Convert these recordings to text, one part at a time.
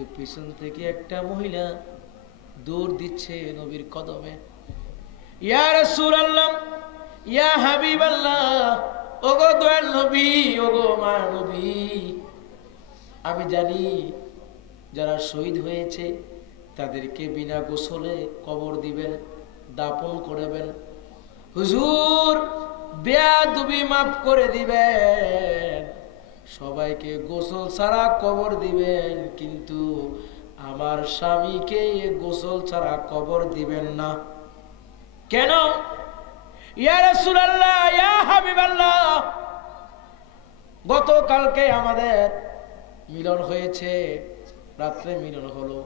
কিন্তু পিছন থেকে একটা মহিলা দৌড় দিচ্ছে নবীর কদমে। ইয়া রাসূলুল্লাহ, ইয়া হাবিবাল্লাহ, ওগো দয়াল নবী, ওগো মার নবী, আমি জানি যারা শহীদ হয়েছে তাদেরকে বিনা গোসলে কবর দিবেন, দাফন করবেন। হুজুর, বেয়াদবি মাফ করে দিবেন, সবাইকে গোসল ছাড়া কবর দিবেন, কিন্তু আমার স্বামীকে গোসল ছাড়া কবর দিবেন না। কেন? ইয়া রাসূলুল্লাহ, ইয়া হাবিবাল্লাহ, গতকালকে আমাদের মিলন হয়েছে, রাত্রে মিলন হলো,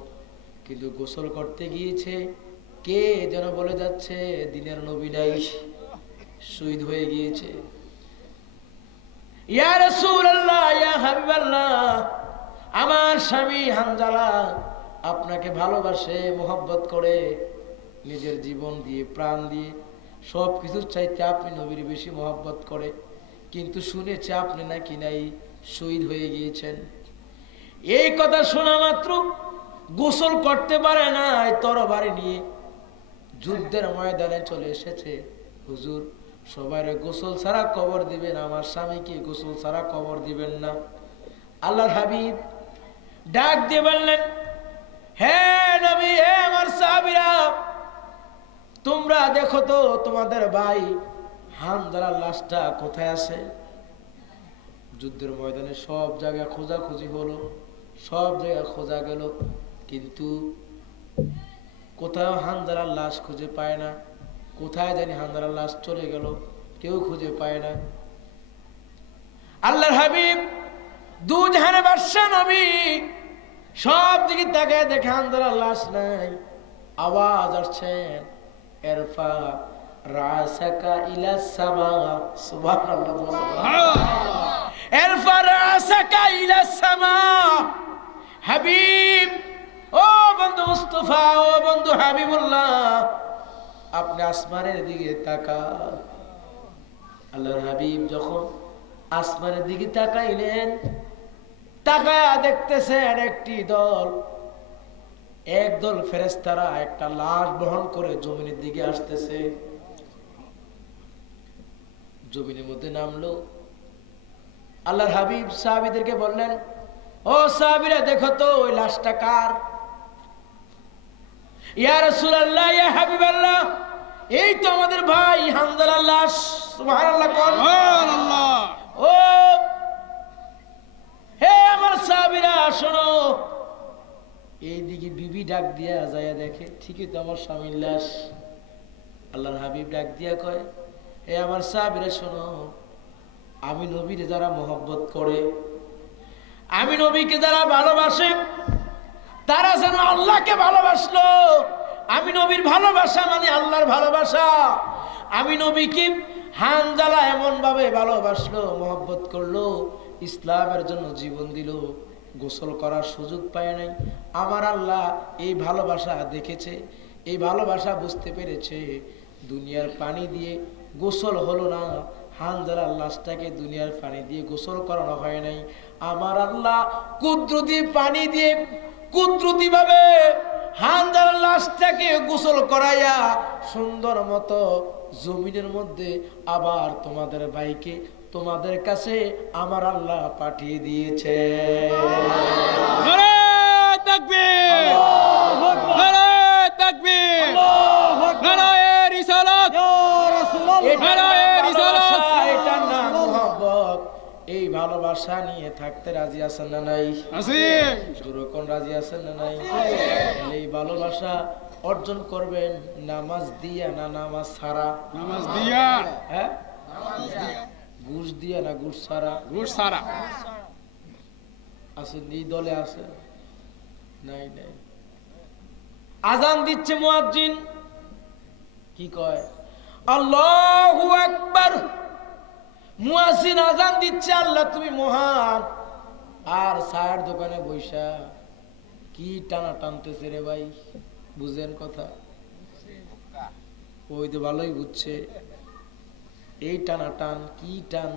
কিন্তু গোসল করতে গিয়েছে কে যেন বলে যাচ্ছে দিনের নবী নাই, শহীদ হয়ে গিয়েছে। ইয়া রাসূলুল্লাহ, ইয়া হাবিবাল্লাহ, আমার স্বামী হানজালা আপনাকে ভালোবাসে, মোহাব্বত করে, নিজের জীবন দিয়ে, প্রাণ দিয়ে, সব কিছুর চাইতে আপনি নবীর বেশি মোহাব্বত করে, কিন্তু শুনেছে আপনি নাকি নাই শহীদ হয়ে গিয়েছেন। এই কথা শোনা মাত্র গোসল করতে পারে না, তরবারি নিয়ে যুদ্ধের ময়দানে চলে এসেছে। হুজুর, সবাই গোসল ছাড়া কবর দিবেন, আমার স্বামীকে গোসল ছাড়া কবর দিবেন না। আল্লাহর হাবিব ডাক দিয়ে বললেন, হে নবী, হে আমার সাহাবীরা, তোমরা দেখো তো তোমাদের ভাই হানজালার লাশটা কোথায় আছে। যুদ্ধের ময়দানে সব জায়গায় খোঁজাখুঁজি হলো, সব জায়গায় খোঁজা গেল, কিন্তু কোথাও হানজালার লাশ খুঁজে পায় না। কোথায় জানি হানজালার লাশ চলে গেল, কেউ খুঁজে পায় না। আল্লাহর হাবিব দুজাহানের বাদশা নবী সব দিকে তাকায় দেখে হানজালার লাশ নাই। আওয়াজ আসছে, ইরফা রাসাকা ইলা সামা, সুবহানাল্লাহ, ইরফা রাসাকা ইলা সামা। হাবিব, ও বন্ধু মুস্তাফা, ও বন্ধু হাবিবুল্লাহ, আপনি আসমানের দিকে তাকান। আল্লাহর হাবিব যখন আসমানের দিকে তাকাইলেন, তাকায়া দেখতেছেন একটি দল, একদল ফেরেশতারা একটা লাশ বহন করে জমিনের দিকে আসতেছে। জমিনের মধ্যে নামলো। আল্লাহর হাবিব সাহাবীদেরকে বললেন, ও সাহাবীরা, দেখো তো ওই লাশটা কার? ইয়া রাসূলুল্লাহ, ইয়া হাবিবাল্লাহ, এই তো আমাদের ভাই হানজালার লাশ। সুবহানাল্লাহ, সুবহানাল্লাহ। ও হে আমার সাহাবীরা, শোনো। এইদিকে বিবি ডাক দিয়া যায় দেখে, ঠিকই তো আমার স্বামীর লাশ। আল্লাহর হাবিব ডাক দিয়া কয়, হে আমার সাহাবীরা, শোনো, আমি নবীরে যারা মহব্বত করে, আমি নবীকে যারা ভালোবাসে, তারা যেন আল্লাহকে ভালোবাসলো। আমি নবীর ভালোবাসা মানে আল্লাহর ভালোবাসা। আমি নবীকে হানজালা এমন ভাবে ভালোবাসলো, মহব্বত করলো, ইসলামের জন্য জীবন দিল, গোসল করার সুযোগ পায় নাই। আমার আল্লাহ এই ভালোবাসা দেখেছে, এই ভালোবাসা বুঝতে পেরেছে। দুনিয়ার পানি দিয়ে গোসল হলো না, হানজালার লাশটাকে দুনিয়ার পানি দিয়ে গোসল করানো হয় নাই। আমার আল্লাহ কুদরতি পানি দিয়ে, কুদরতি ভাবে হানজালার লাশটাকে গোসল করাইয়া সুন্দর মতো জমিনের মধ্যে আবার তোমাদের ভাইকে তোমাদের কাছে আমার আল্লাহ পাঠিয়ে দিয়েছে। নারে তাকবীর, নারে তাকবীর, নারে রিসালাত, নারে রিসালাত। এটার নাম মুহাব্বত। এই ভালোবাসা নিয়ে থাকতে রাজি আছেন না নাই? আছি। যখন রাজি আছেন না নাই? এই ভালোবাসা অর্জন করবেন নামাজ দিয়া না নামাজ ছাড়া? নামাজ দিয়া। হ্যাঁ, ঘুষ দিয়া না ঘুষ ছাড়া? ঘুষ ছাড়া। আছে, এই দলে আছে? নাই, নাই। আজান দিচ্ছে মুয়াজ্জিন, কি কয়? আল্লাহু আকবার। মুয়াজ্জিন আজান দিচ্ছে, আল্লাহ তুমি মহান। আর চায়ের দোকানে বৈশা কি টানা টানতেছে রে ভাই, বুঝেন কথা? ওই তো ভালোই বুঝছে। এই টানা টান, কি টান,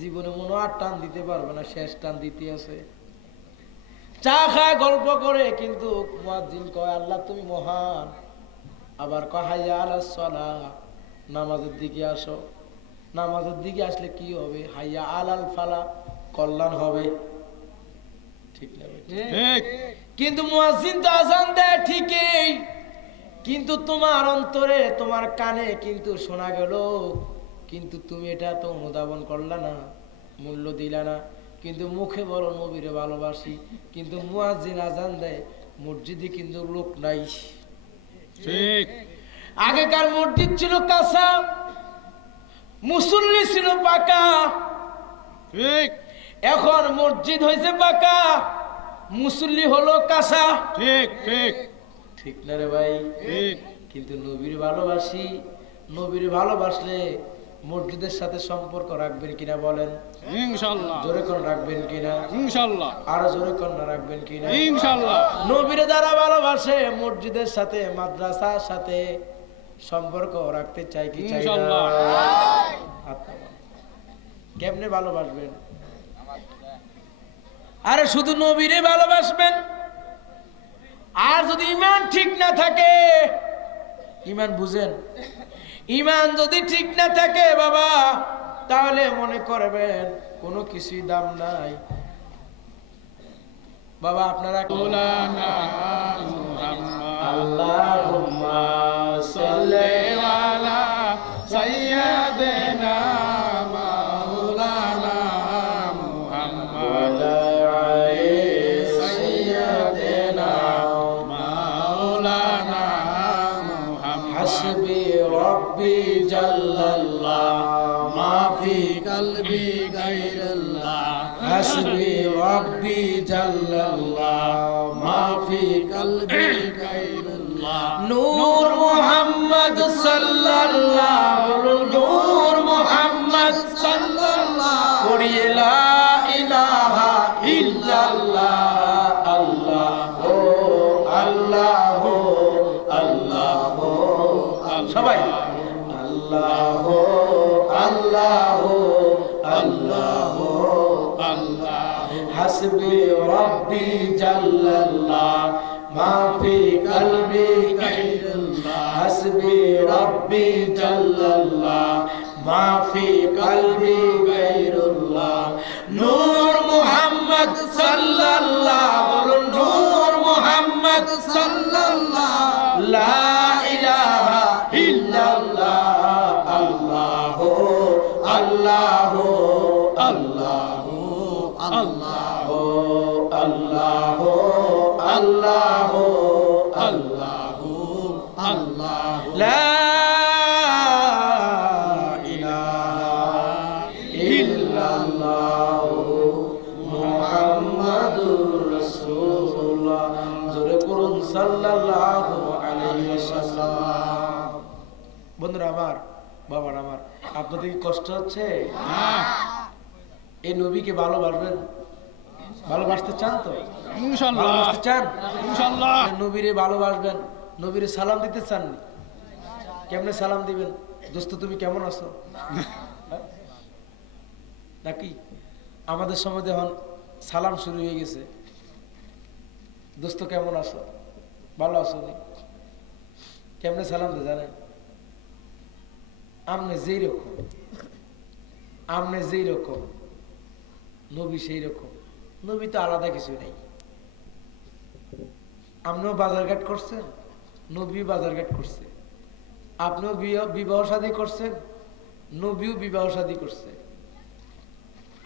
জীবনে মনে আর টান দিতে পারবে না, শেষ টান দিতে আছে। চা খায় গল্প করে, কিন্তু মুয়াজ্জিন কয় আল্লাহ তুমি মহান, আবার কয় হাইয়া আলাস সালাহ, নামাজের দিকে আসো। নামাজের দিকে আসলে কি হবে? হাইয়া আলাল ফালা, কল্যাণ হবে। ঠিক না ভাই? ঠিক। কিন্তু মুয়াজ্জিন তো আজান দেয় ঠিকই, কিন্তু তোমার অন্তরে তোমার কানে কিন্তু শোনা গেল, কিন্তু তুমি এটা তো অনুধাবন করলা না, মূল্য দিলা না। কিন্তু মুখে বলো নবীরে ভালোবাসি, কিন্তু মুয়াজ্জিন আজান দেয়, মসজিদে কিন্তু লোক নাই। ঠিক। আগেকার মসজিদ ছিল কাঁচা, মুসল্লি ছিল পাকা। ঠিক। এখন মসজিদ হয়েছে পাকা, মুসল্লি হলো কাঁচা। ঠিক। ঠিক। ঠিক না রে ভাই? ঠিক। কিন্তু নবীর ভালোবাসি, নবীর ভালোবাসলে মসজিদের সাথে সম্পর্ক রাখবেন কিনা বলেন? ইনশাআল্লাহ। জোরে কোন রাখবেন কিনা? ইনশাআল্লাহ। আরো জোরে কোন রাখবেন কিনা? ইনশাআল্লাহ। নবীর যারা ভালোবাসে মসজিদের সাথে, মাদ্রাসার সাথে সম্পর্ক রাখতে চাই কি চাই না? ইনশাআল্লাহ। হাত নামান। কেমনে ভালোবাসবেন? আরে শুধু নবীরে ভালোবাসবেন। আর যদি ঈমান ঠিক না থাকে, ঈমান বুঝেন, ঈমান যদি ঠিক না থাকে বাবা, তাহলে মনে করবেন কোনো কিছুই দাম নাই। বাবা আপনারা মাওলানা মুহাম্মদ আল্লাহুম্মা সাল্লি আলা সাইয়্যিদিনা মাওলানা মুহাম্মদ সাইয়্যিদিনা মাওলানা মুহাম্মদ হাসবি রব্বি জাল্লাল্লাহ মা ফি কলবি গায়রুল্লাহ হাসবি রব্বি জাল্লাল্লাহ মা ফি কলবি গায়রুল্লাহ নূর মুহাম্মদ সাল্লাল্লাহ, নূর মুহাম্মদ সাল্লাল্লাহ, পড়িয়ে লা ইলাহা ইল্লাল্লাহ, আল্লাহ ও আল্লাহ ও আল্লাহ ও সবাই আল্লাহ ও আল্লাহ ও আল্লাহ ও আল্লাহ হাসবি রব্বি জাল্লাল্লাহ মা ফি কলবি গায়রুল্লাহ, হাসবি রব্বি জাল্লাল্লাহ মা ফি কলবি গায়রুল্লাহ। নূর মুহাম্মদ সাল্লাল্লাহ, বলুন নূর মুহাম্মদ সাল্লাল্লাহ, লা ইলাহা ইল্লাল্লাহ, আল্লাহ আল্লাহ আল্লাহ আল্লাহ আল্লাহ আল্লাহ আল্লাহ আল্লাহ লা ইলাহা ইল্লাল্লাহ মুহাম্মাদুর রাসূলুল্লাহ। জোরে পড়ুন সাল্লাল্লাহু আলাইহি ওয়াসাল্লাম। বন্ধুরা আমার, বাবারা আমার, আপনাদের কি কষ্ট হচ্ছে? এই নবীকে ভালোবাসবেন, ভালোবাসতে চান তো? ইনশাআল্লাহ। ভালোবাসতে চান? ইনশাআল্লাহ। নবীরে ভালোবাসবেন, নবীরে সালাম দিতে চাননি? কেমনে সালাম দিবেন? দোস্ত তুমি কেমন আছো? নাকি আমাদের সময় এখন সালাম শুরু হয়ে গেছে, দোস্ত কেমন আছো, ভালো আছো নি? কেমনে সালাম দিয়ে জানেন? আমনে যেই রকম, আমনে যেই রকম, নবী সেই রকম। নবী তো আলাদা কিছু নেই। আপনিও বাজারঘাট করছেন, নবী বাজারঘাট করছে। আপনিও বিবাহ শাদী করছেন, নবীও বিবাহ শাদী করছে।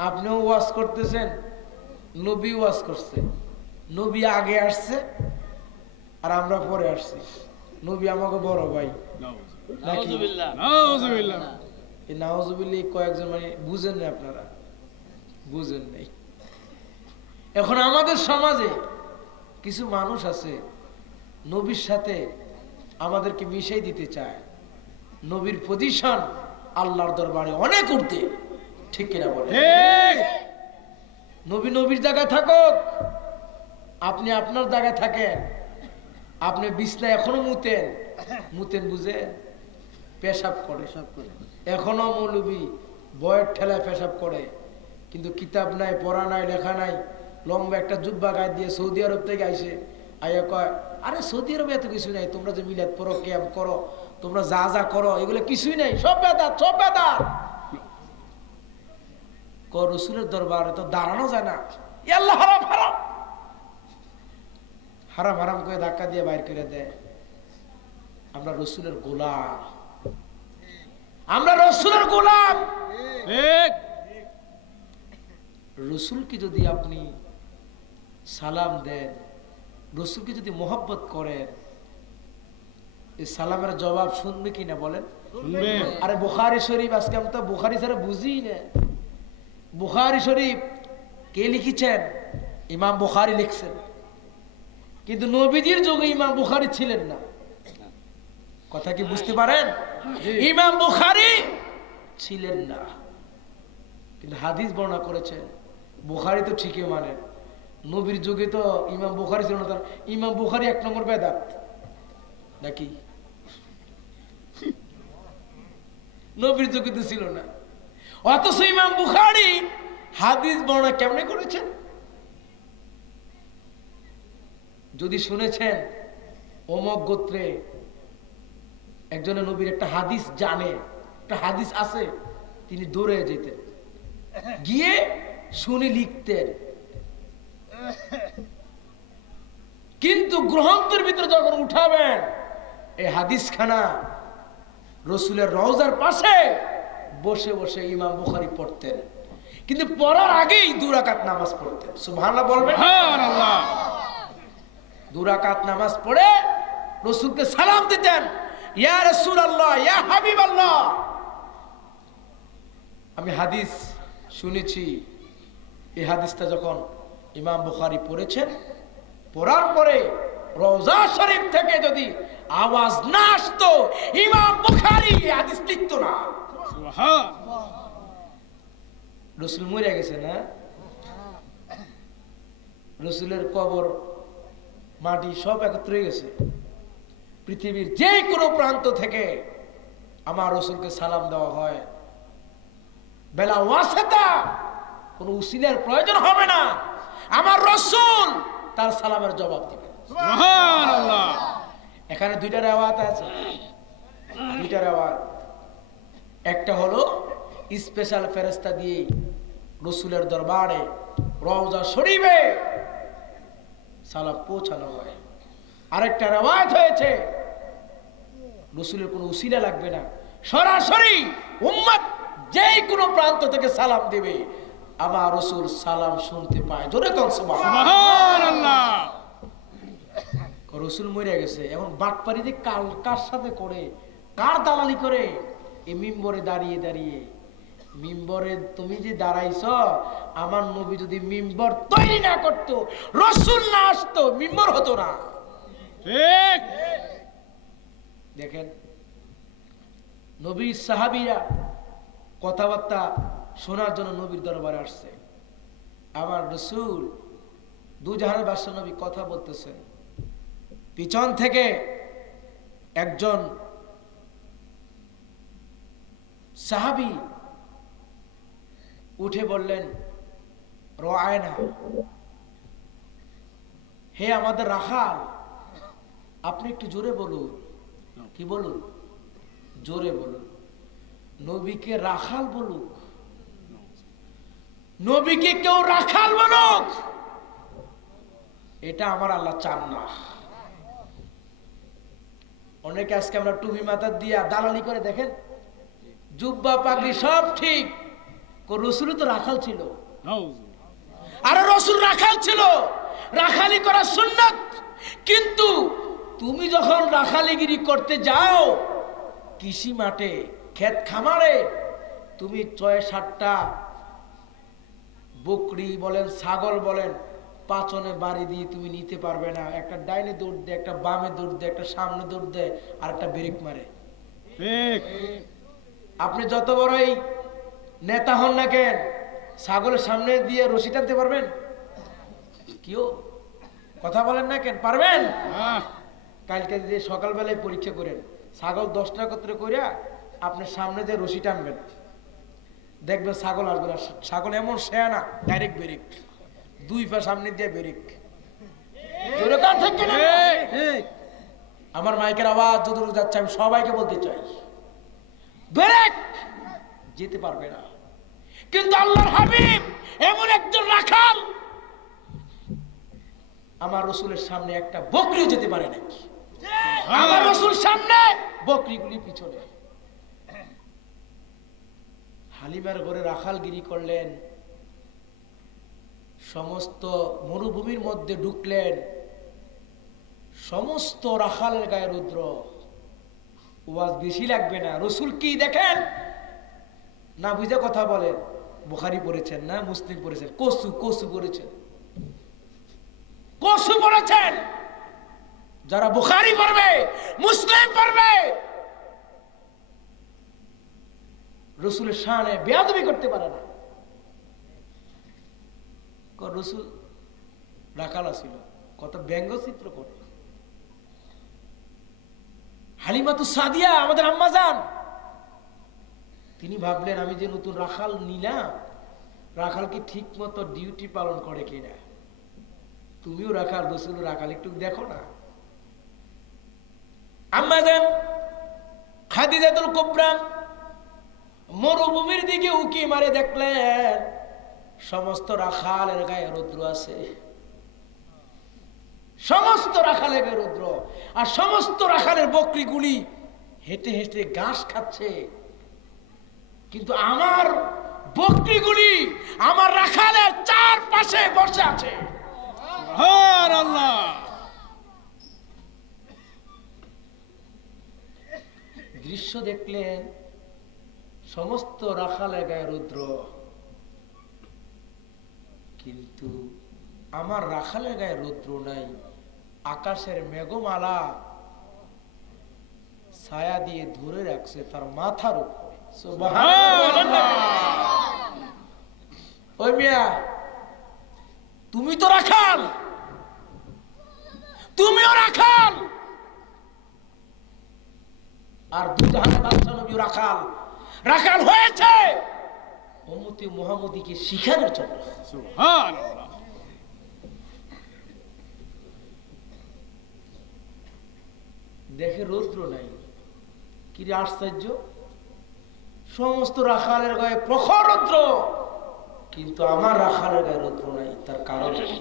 আপনিও ওয়াজ করতেছেন, নবী ওয়াজ করছে। নবী আগে আসছে আর আমরা পরে আসছি। নবী আমাকে বড় ভাই নাকি? নাউযুবিল্লাহ। এই নাউযুবিল্লাহ কয়েকজন মানে বুঝেন না, আপনারা বুঝেন নাই। এখন আমাদের সমাজে কিছু মানুষ আছে নবীর সাথে আমাদেরকে মিশাই দিতে চায়। নবীর পজিশন আল্লাহর দরবারে অনেক উঠতে, ঠিক কিনা বলে? ঠিক। নবী নবীর জায়গায় থাকুক, আপনি আপনার জায়গায় থাকেন। আপনি বিছনায় এখনো মুতেন, মুতেন বুঝে পেশাব করে, এখনো মৌলবী বয়ের ঠেলায় পেশাব করে, কিন্তু কিতাব নাই, পড়া নাই, লেখা নাই, লম্বা একটা জুব্বা গায়ে দিয়ে সৌদি আরব থেকে আইসে আইয়া কয়, আরে সৌদি আরবে এত কিছু নাই, তোমরা যে মিলাদ পড়ো, ক্যাম্প করো, তোমরা যা যা করো এগুলো কিছুই নাই, সব বেদাত, সব বেদাত। রসুলের দরবারে তো দাঁড়ানো যায় না, আল্লাহ হারাম হারাম হারাম হারাম করে ধাক্কা দিয়ে বাইর করে দেয়। আমরা রসুলের গোলাম, আমরা রসুলের গোলাম। ঠিক। রসুলকে যদি আপনি সালাম দেন, রসুলকে যদি মোহাব্বত করেন, এই সালামের জবাব শুনবে কিনা বলেন? শুনবে। আরে বুখারী শরীফ, আজকে আমি তো বুখারী ছাড়া বুঝি না। বুখারী শরীফ কে লিখেছেন? ইমাম বুখারী লিখছেন, কিন্তু নবীজির যুগে ইমাম বুখারী ছিলেন না। কথা কি বুঝতে পারেন? ইমাম বুখারী ছিলেন না, কিন্তু হাদিস বর্ণনা করেছেন। বুখারী তো ঠিকই মানেন, নবীর যুগে তো ইমাম বুখারী ছিল না। ইমাম বুখারী 1 নম্বর বেদাত নাকি? নবীর যুগে তো ছিল না, অথচ ইমাম বুখারী হাদিস বর্ণনা কেমনে করেছেন? যদি শুনেছেন অমক গোত্রে একজনের নবীর একটা হাদিস জানে, একটা হাদিস আছে, তিনি দৌড়ে যেতেন, গিয়ে শুনে লিখতেন। কিন্তু গ্রন্থের ভিতরে যখন উঠাবেন, এই হাদিস খানা রসুলের রওজার পাশে বসে বসে ইমাম বুখারী পড়তেন, কিন্তু পড়ার আগেই 2 রাকাত নামাজ পড়তেন। সুবহানাল্লাহ বলবেন? সুবহানাল্লাহ। 2 রাকাত নামাজ পড়ে রসুলকে সালাম দিতেন, ইয়া রাসূলুল্লাহ, ইয়া হাবিবাল্লাহ। আমি হাদিস শুনেছি, এই হাদিসটা যখন ইমাম বুখারী পড়েছেন, পড়ার পরে রওজা শরীফ থেকে যদি আওয়াজ না আসতো, ইমাম বুখারী হাদিস লিখতো না। সুবহানাল্লাহ। রসুল মরে গেছে না, রসুলের কবর মাটি সব একত্র হয়ে গেছে। পৃথিবীর যে কোনো প্রান্ত থেকে আমার রসুলকে সালাম দেওয়া হয়, বেলা ওয়াসিতা, কোনো উসিলার প্রয়োজন হবে না, আমার রসুল তার সালামের জবাব দিবেন। সুবহানাল্লাহ। এখানে 2টা রেওয়াত আছে, 2টা রেওয়াত। একটা হলো স্পেশাল ফেরেশতা দিয়ে রসুলের দরবারে রওজা শরীফে সালাম পৌঁছানো হয়। আরেকটা রেওয়াত হয়েছে রসুলের কোনো উসিলা লাগবে না, সরাসরি উম্মত যেই কোনো প্রান্ত থেকে সালাম দেবে, আমার রসুল সালাম শুনতে পায়। জোরে কোন সুবহানাল্লাহ। সুবহানাল্লাহ। রসুল মরে গেছে, এখন বাটপারি যে কার সাথে করে, কার দালালি করে? এই মিম্বরে দাঁড়িয়ে দাঁড়িয়ে, মিম্বরে তুমি যে দাঁড়াইছ, আমার নবী যদি মিম্বর তৈরি না করতো, রসুল না আসতো, মিম্বর হতো না। ঠিক। দেখেন, নবীর সাহাবীরা কথাবার্তা শোনার জন্য নবীর দরবারে আসছে। আমার রসুল 2 জাহানের বাদশা নবী কথা বলতেছেন, পিছন থেকে একজন সাহাবী উঠে বললেন, রায়না, হে আমাদের রাখাল, আপনি একটু জোরে বলুন। কি বলুন? জোরে বলুন। নবীকে রাখাল বলুক, নবীকে কেউ রাখাল বলুক, এটা আমার আল্লাহ চান না। অনেকে আজকে আমরা টুপি মাথা দিয়া দালালি করে, দেখেন জুব্বা পাগড়ি সব ঠিক, রসুল তো রাখাল ছিল। আরে রসুল রাখাল ছিল, রাখালি করা সুন্নাত, কিন্তু তুমি যখন রাখালিগিরি করতে যাও কৃষি মাঠে, ক্ষেত খামারে, তুমি 6-7টা বকরি বলেন, ছাগল বলেন, পাচনে বাড়ি দিয়ে তুমি নিতে পারবে না। একটা ডাইনে দৌড় দেয়, একটা বামে দৌড় দেয়, একটা সামনে দৌড় দেয়, আর একটা ব্রেক মারে। ঠিক। আপনি যত বড়ই নেতা হন না কেন, ছাগলের সামনে দিয়ে রশি টানতে পারবেন? কেউ কথা বলেন না কেন, পারবেন? কালকে যে সকালবেলায় পরীক্ষা করেন, ছাগল 10টা একত্রে কইরা আপনি সামনে যে রশি টানবেন, দেখবেন ছাগল আসবে না। ছাগল এমন শেয়ানা, ডাইরেক্ট ব্রেক, দুই পা সামনে দিয়ে ব্রেক। জোরে কান ঠিক কিনা? ঠিক। আমার মাইকের আওয়াজ যতদূর যাচ্ছে আমি সবাইকে বলতে চাই, ব্রেক যেতে পারবে না। কিন্তু আল্লাহর হাবিব এমন একজন রাখাল, আমার রসুলের সামনে একটা বকরি যেতে পারে নাকি? আমার রসুল সামনে, বকরিগুলি পিছনে। হালিমার ঘরে রাখালগিরি করলেন, সমস্ত মরুভূমির মধ্যে ঢুকলেন, সমস্ত রাখালের গায়ে রুদ্র। ওয়াজ বেশি লাগবে না, রসুল কি দেখেন না বুঝে কথা বলেন। বুখারী পড়েছেন না মুসলিম পড়েছেন? কসু কসু পড়েছেন, কসু পড়েছেন। যারা বুখারী পড়বে, মুসলিম পড়বে, রসুলের শানে বেয়াদবি করতে পারে না। রসুল রাখাল ছিল, কত ব্যঙ্গচিত্র করে। হালিমাতু সাদিয়া আমাদের আম্মা জান, তিনি ভাবলেন আমি যে নতুন রাখাল নিলাম, রাখাল কি ঠিক মতো ডিউটি পালন করে কিনা। তুমিও রাখাল, রসুল রাখাল, একটু দেখো না। আম্মা জান খাদিজাতুল কুবরা মরুভূমির দিকে উকি মারে দেখলেন সমস্ত রাখালের গায়ে রুদ্র আছে, সমস্ত রাখালের গায়ে রুদ্র, আর সমস্ত রাখালের বকরিগুলি হেঁটে হেঁটে ঘাস খাচ্ছে। কিন্তু আমার বকরিগুলি আমার রাখালের চারপাশে বসে আছে। সুবহানাল্লাহ। দৃশ্য দেখলেন সমস্ত রাখালের গায়ে রুদ্র, কিন্তু আমার রাখালের গায়ে রুদ্র নাই। আকাশের মেঘমালা ছায়া দিয়ে ধরে রাখছে তার মাথার উপরে। সুবহানাল্লাহ। ওই মিয়া, তুমি তো রাখাল, তুমিও রাখাল, আর দুজাহানের বাদশা নবীও রাখাল। রাখাল হয়েছে উম্মতে মুহাম্মদীকে শিখানোর জন্য। সুবহানাল্লাহ। দেখে রৌদ্র নাই, কি আশ্চর্য, সমস্ত রাখালের গায়ে প্রখর রৌদ্র, কিন্তু আমার রাখালের গায়ে রৌদ্র নাই। তার কারণ কি?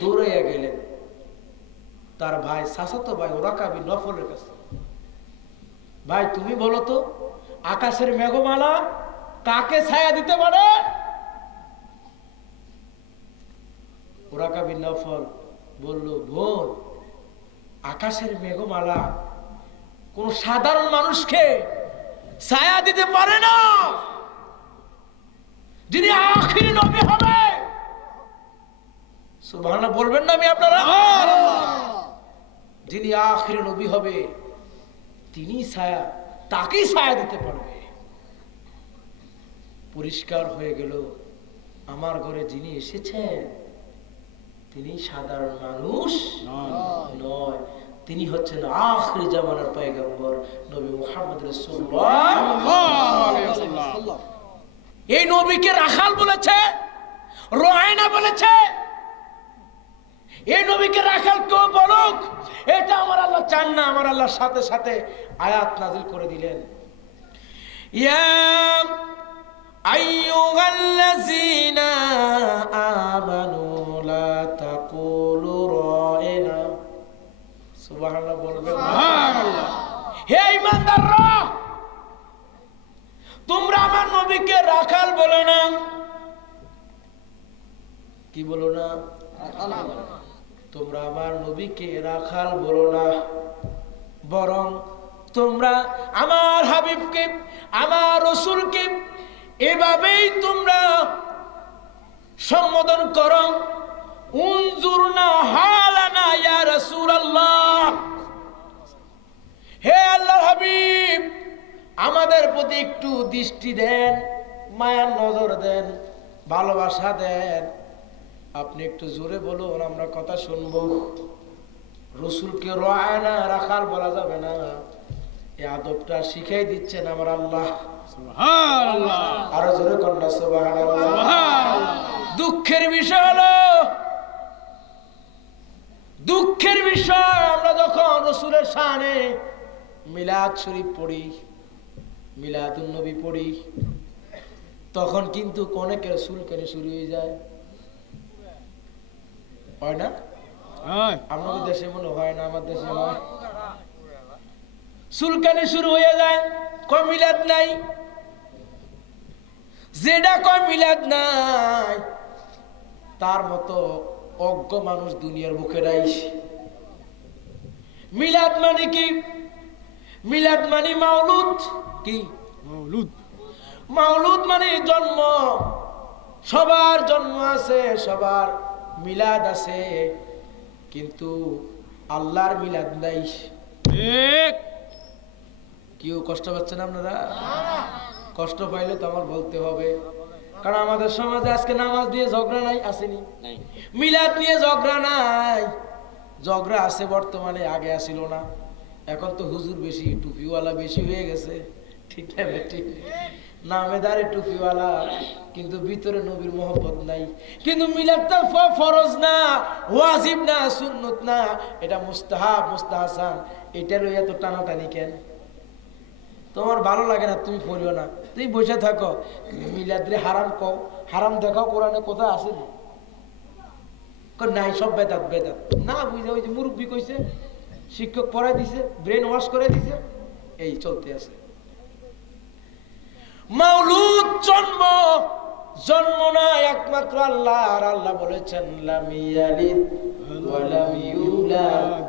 দৌড়ে গেলেন তার ভাই, চাচাতো ভাই ওরাকা বিন নফলের কাছে। ভাই তুমি বলো তো, আকাশের মেঘমালা কাকে ছায়া দিতে পারে? ওরাকা বিন নফল বলল, বোন, আকাশের মেঘমালা কোন সাধারণ মানুষকে ছায়া দিতে পারে না। যিনি আখির নবী হবে, সুবহানাল্লাহ বলবেন না আমি আপনারা? যিনি আখির নবী হবে তিনি ছায়া, তাকেই ছায়া দিতে পারবে। পরিষ্কার হয়ে গেল আমার ঘরে যিনি এসেছেন তিনি সাধারণ মানুষ নয়, তিনি হচ্ছেন আখির জামানার পয়গম্বর নবী মুহাম্মদ রাসূলুল্লাহ সাল্লাল্লাহু আলাইহি ওয়াসাল্লাম। এই নবীকে রাখাল বলেছে, রোহাইনা বলেছে। এই নবীকে রাখাল কেউ বলুক, এটা আমার আল্লাহ চান না। আমার আল্লাহর সাথে সাথে আয়াত নাযিল করে দিলেন, ইয়া আইয়ুহাল্লাযীনা আমানু লা তাকুলু রাইনা। সুবহানাল্লাহ বলবেন? সুবহানাল্লাহ। হে ঈমানদাররা, তোমরা আমার নবীকে রাখাল বলো না। কি বলো না? তোমরা আমার নবীকে রাখাল বলো না, বরং তোমরা আমার হাবিবকে, আমার রাসূলকে এভাবেই তোমরা সম্বোধন করো, উনজুরনা হালানা ইয়া রাসূলুল্লাহ। হে আল্লাহর হাবিব, আমাদের প্রতি একটু দৃষ্টি দেন, মায়ার নজর দেন, ভালোবাসা দেন। আপনি একটু জোরে বলুন, আমরা কথা শুনবো। রসুলকে রায়না রাখাল বলা যাবে না, এই আদবটা শিখাই দিচ্ছেন আমার আল্লাহ। সুবহানাল্লাহ। আরো জোরে কন্যা সুবহানাল্লাহ। সুবহানাল্লাহ। দুঃখের বিষয় হলো, দুঃখের বিষয় আমরা যখন রাসূলের শানে মিলাদ শরীফ পড়ি, মিলাদুন নবী পড়ি, তখন কিন্তু অনেকের চুলকানি শুরু হয়ে যায়, হয় না? হয়। আমাদের দেশে মনে হয় না, আমার দেশে হয়। চুলকানি শুরু হয়ে যায়, কয় মিলাদ নাই। যেটা কয় মিলাদ নাই, তার মতো অজ্ঞ মানুষ দুনিয়ার মুখে নাই। মিলাদ মানে কি? মিলাদ মানে মাওলুদ। কি মাওলুদ? মাওলুদ মানে জন্ম। সবার জন্ম আছে, সবার মিলাদ আছে, কিন্তু আল্লাহর মিলাদ নাই। ঠিক। কেউ কষ্ট পাচ্ছেন আপনারা? কষ্ট পাইলে তো আমার বলতে হবে, কারণ আমাদের সমাজে আজকে নামাজ নিয়ে ঝগড়া নাই, আসেনি? মিলাদ নিয়ে ঝগড়া নাই। ঝগড়া আছে বর্তমানে, আগে আসিল না। এখন তো হুজুর বেশি, টুপিওয়ালা বেশি হয়ে গেছে, ঠিক না বেটি? নামেদারে টুপিওয়ালা, কিন্তু ভিতরে নবীর মোহব্বত নাই। কিন্তু মিলাদটা ফরজ না, ওয়াজিব না, সুন্নত না, এটা মুস্তাহাব, মুস্তাহাসান। এটা লইয়া তো টানাটানি কেন? তোমার ভালো লাগে না, তুমি পড়িও না, তুমি বসে থাকো। মিলাদ রে হারাম কও, হারাম দেখাও, কোরআনে কোথায় আছে? নাই, সব বেদাত, বেদাত না বুঝে। ওই যে মুরব্বী কইছে, শিক্ষক পড়াই দিছে, ব্রেন ওয়াশ করে দিছে, এই চলতে আছে। মাওলুদ জন্ম, জন্ম না, একমাত্র আল্লাহ। আর আল্লাহ বলেছেন লাম ইয়ালিদ ওয়া লাম ইউলাদ,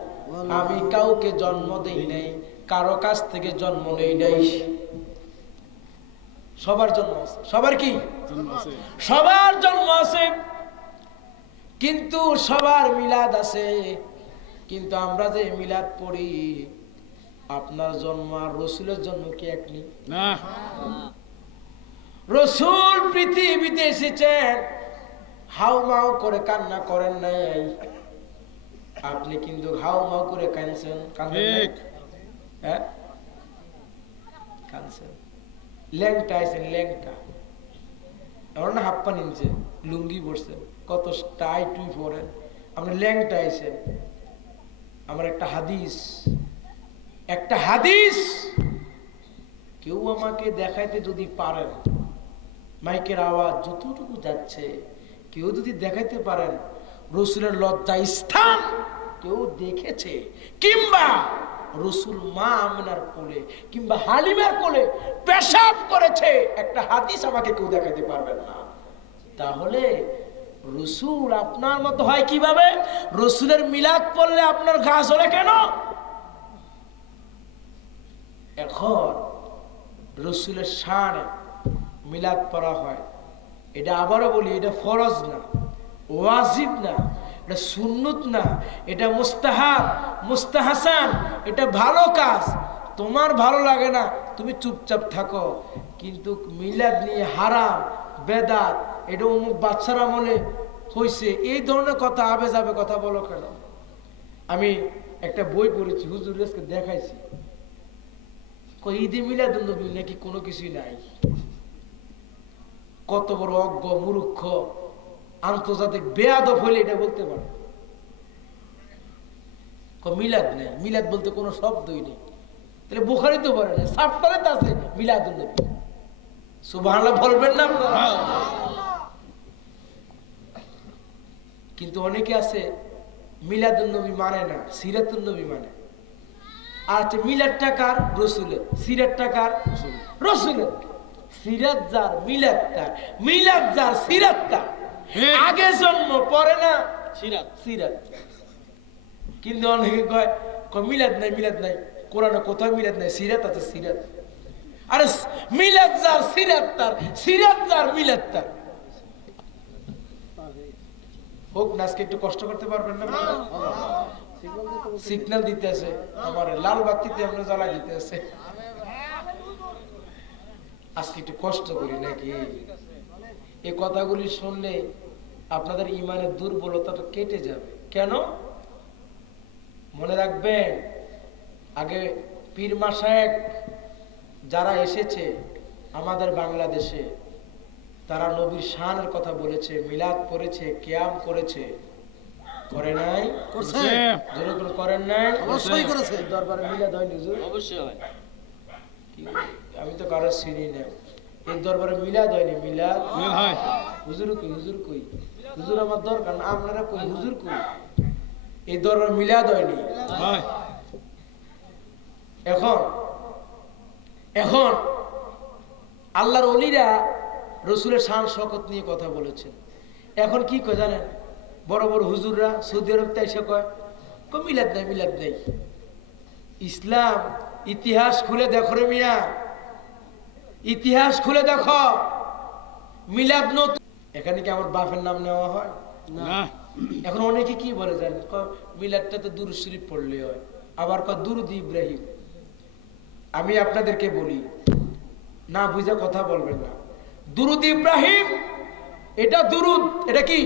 আমি কাউকে জন্ম দেই নাই, কারো কাছ থেকে জন্ম নেই নাই। সবার জন্ম আছে। সবার কি? জন্ম আছে। সবার জন্ম আছে, কিন্তু সবার মিলাদ আছে। কিন্তু আমরা যে মিলাদ পড়ি, আপনার জন্ম আর রসুলের জন্ম কি এক নেই? না। রসুল পৃথিবীতে এসেছেন, হাউ মাউ করে কান্না করেন নাই। আপনি কিন্তু হাউ মাউ করে কাঁদছেন, কাঁদেন নাই? ঠিক। হ্যাঁ, কাঁদছেন। ল্যাংটা আইছেন, ল্যাংটা। এমন না হাপ্পা নিনছে, লুঙ্গি পরছেন, কত টাই টুই পরেন, আপনি ল্যাংটা আইছেন। আমার একটা হাদিস, একটা হাদিস কেউ আমাকে দেখাইতে যদি পারেন, মাইকের আওয়াজ যতটুকু যাচ্ছে, কেউ যদি দেখাইতে পারেন রসুলের লজ্জা স্থান কেউ দেখেছে, কিংবা রসুল মা আমিনার কোলে কিংবা হালিমার কোলে পেশাব করেছে, একটা হাদিস আমাকে কেউ দেখাইতে পারবেন না, তাহলে রসুল আপনার মতো হয় কিভাবে? রসুলের মিলাদ পড়লে আপনার গা জ্বলে কেন? এখন রসুলের শানে মিলাদ পড়া হয়, এটা আবারও বলি, এটা ফরজ না, ওয়াজিব না, এটা সুন্নত না, এটা মুস্তাহাব, মুস্তাহাসান, এটা ভালো কাজ। তোমার ভালো লাগে না, তুমি চুপচাপ থাকো। কিন্তু মিলাদ নিয়ে হারাম, বেদাত, এটা অমুক বাচ্চার আমলে হয়েছে, এই ধরনের কথা, আবে যাবে কথা বলো কেন? আমি একটা বই পড়েছি, হুজুর দেখাইছি, ঈদে মিলাদুন নবী নাকি কোনো কিছুই নাই। কত বড় অজ্ঞ মূর্খ আন্তর্জাতিক বেয়াদব হইলে এটা বলতে পারে? মিলাদ নেই, মিলাদ বলতে কোনো শব্দই নেই। তাহলে বুখারি তো পারে না, সাফতারে তো আছে মিলাদুন নবী। সুবহানাল্লাহ বলবেন না আপনারা? কিন্তু অনেকে আছে মিলাদুন নবী মানে না, সিরাতুন নবী মানে। আচ্ছা, মিলাদটা কার? রসুলের। সিরাতটা কার? রসুলের। সিরাত যার, মিলাদ তার। মিলাদ যার, সিরাত তার। আগে জন্ম, পরে না সিরাত, সিরাত। কিন্তু অনেকে কয় মিলাদ নাই, মিলাদ নাই, কোরআনে কোথাও মিলাদ নাই, সিরাত আছে, সিরাত। আরে মিলাদ যার, সিরাত তার, সিরাত যার, মিলাদ তার। হোক না, আজকে একটু কষ্ট করতে পারবেন না? সিগন্যাল দিতে আছে, আমার লাল বাতিতে আমরা জ্বালা দিতে আছে। আজকে একটু কষ্ট করি নাকি? এই কথাগুলি শুনলে আপনাদের ইমানের দুর্বলতাটা কেটে যাবে। কেন? মনে রাখবেন, আগে পীর মাশায়েখ যারা এসেছে আমাদের বাংলাদেশে, তারা নবীর শানের কথা বলেছে, মিলাদ পড়েছে, কিয়াম করেছে, করে নাই? করছে। জোরে করে করেন নাই? অবশ্যই করেছে। এই দরবারে মিলাদ হয় হুজুর? অবশ্যই হয়। আমি তো কারো চিনি না। এই দরবারে মিলাদ হয়নি? মিলাদ মিলাদ হয়। হুজুর কই? হুজুর কই? হুজুর আমার দরকার না, আপনারা কই? হুজুর কই? এই দরবারে মিলাদ হয়নি। হয়। এখন এখন আল্লাহর ওলিরা রসুলের শান শকত নিয়ে কথা বলেছেন। এখন কি কয় জানেন? বড় বড় হুজুররা সৌদি আরব তাই সে কয় মিলাদ নাই, মিলাদ নাই। ইসলাম ইতিহাস খুলে দেখো রে মিয়া, ইতিহাস খুলে দেখো, মিলাদ নতুন। এখানে কি আমার বাপের নাম নেওয়া হয়? না। এখন অনেকে কি বলে জানেন? মিলাদটা তো দুরূদ শরীফ পড়লে হয়, আবার কয় দুরূদ ইব্রাহিম। আমি আপনাদেরকে বলি, না বুঝে কথা বলবেন না। দুরূদ ইব্রাহিম এটা দুরূদ, এটা কি?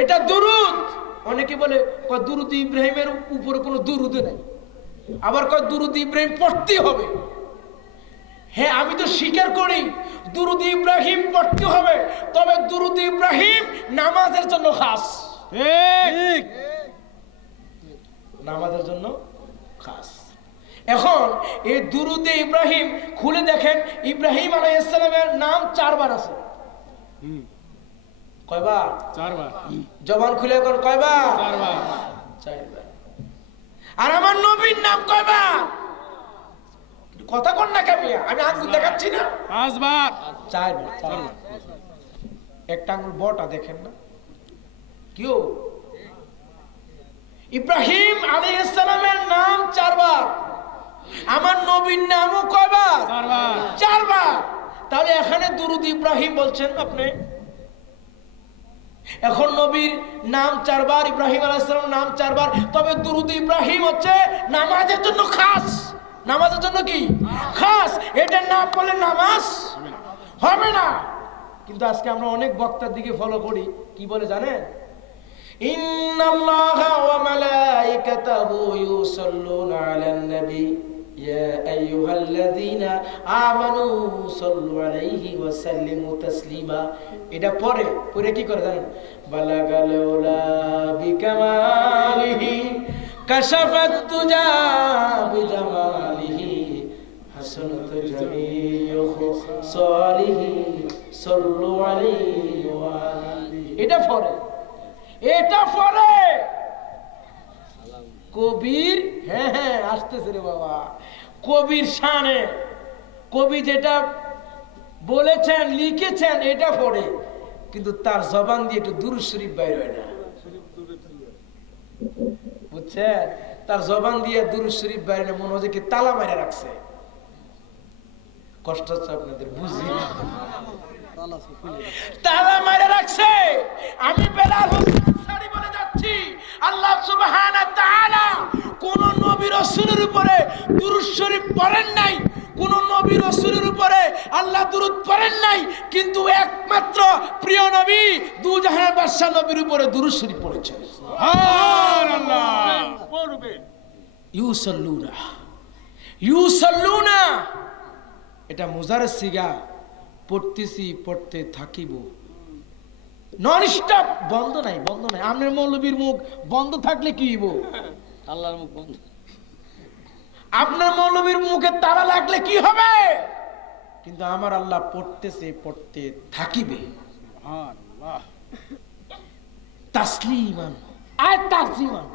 এটা দুরূদ। অনেকে বলে দুরূদ ইব্রাহিমের উপরে কোনো দুরূদ নাই, আবার কয় দুরূদ ইব্রাহিম পড়তে হবে। হ্যাঁ, আমি তো স্বীকার করি দুরূদ ইব্রাহিম পড়তে হবে, তবে দুরূদ ইব্রাহিম নামাজের জন্য খাস। ঠিক। নামাজের জন্য খাস। এখন এই দুরূদে ইব্রাহিম খুলে দেখেন, ইব্রাহিম আলাইহিস সালামের নাম 4 বার আছে। কয়বার? 4 বার। জবান খুলে এখন কয়বার? 4 বার। 4 বার। আর আমার নবীর নাম কয়বার? কথা কন না কামিয়া, আমি আঙ্গুল দেখাচ্ছি না। 5 বার। 4 বার। 4 বার। একটা আঙ্গুল বড়টা দেখেন না কেউ? ইব্রাহিম আলাইহিস সালামের নাম 4 বার, আমার নবীর নামও কয়বার? 4 বার। 4 বার। তাহলে এখানে দুরূদ ইব্রাহিম বলছেন আপনি। এখন নবীর নাম 4 বার, ইব্রাহিম আলাইহিস সালাম নাম 4 বার, তবে দুরূদ ইব্রাহিম হচ্ছে নামাজের জন্য খাস। নামাজের জন্য কি খাস? এটা না পড়লে নামাজ হবে না। কিন্তু আজকে আমরা অনেক বক্তার দিকে ফলো করি, কি বলে জানেন? ইন্নাল্লাহা ওয়া মালাইকাতাহু ইউসাল্লুনা আলান নবী ইয়া আইয়ুহাল্লাযীনা আমানু সাল্লু আলাইহি ওয়া সাল্লিমু তাসলিমা। এটা পরে কি করে জানেন? বালাগাল উলা বিকামালিহি কাশাফাত তুজা বিজামালিহি হাসানাত জামিউ সালিহি সাল্লু আলাইহি ওয়া আলিহি। এটা পরে কবির, হ্যাঁ আসতেছে রে বাবা, কবির শানে কবি যেটা বলেছেন লিখেছেন এটা পড়ে, কিন্তু তার জবান দিয়ে একটু দুরূদ শরীফ বাইর হয় না, বুঝছেন? তার জবান দিয়ে দুরূদ শরীফ বাইরে না, মনে হচ্ছে কি তালা মারা রাখছে। কষ্ট হচ্ছে আপনাদের, বুঝি তালা মারা রাখছে। আমি বেলাল হোসেন আনসারী বলে যাচ্ছি, আল্লাহ সুবহানাহু ওয়া তাআলা কোন নবী রাসূলের উপরে দুরূদ শরীফ পড়েন নাই, কোন নবী রাসূলের উপরে আল্লাহ দুরূদ পড়েন নাই, কিন্তু একমাত্র প্রিয় নবী দুজাহানের বাদশা নবীর উপরে দুরূদ শরীফ পড়েছেন। সুবহানাল্লাহ। পড়বে। ইউসাল্লুনা, এটা মুজারের সিগা, পড়তেছি পড়তে থাকিব, নন স্টপ, বন্ধ নাই, বন্ধ নাই। আপনার মৌলবীর মুখ বন্ধ থাকলে কি হইব? আল্লাহর মুখ বন্ধ। আপনার মৌলবীর মুখে তালা লাগলে কি হবে? কিন্তু আমার আল্লাহ পড়তেছে পড়তে থাকিবে। সুবহানাল্লাহ। তাসলিমান, আর তাসলিমান,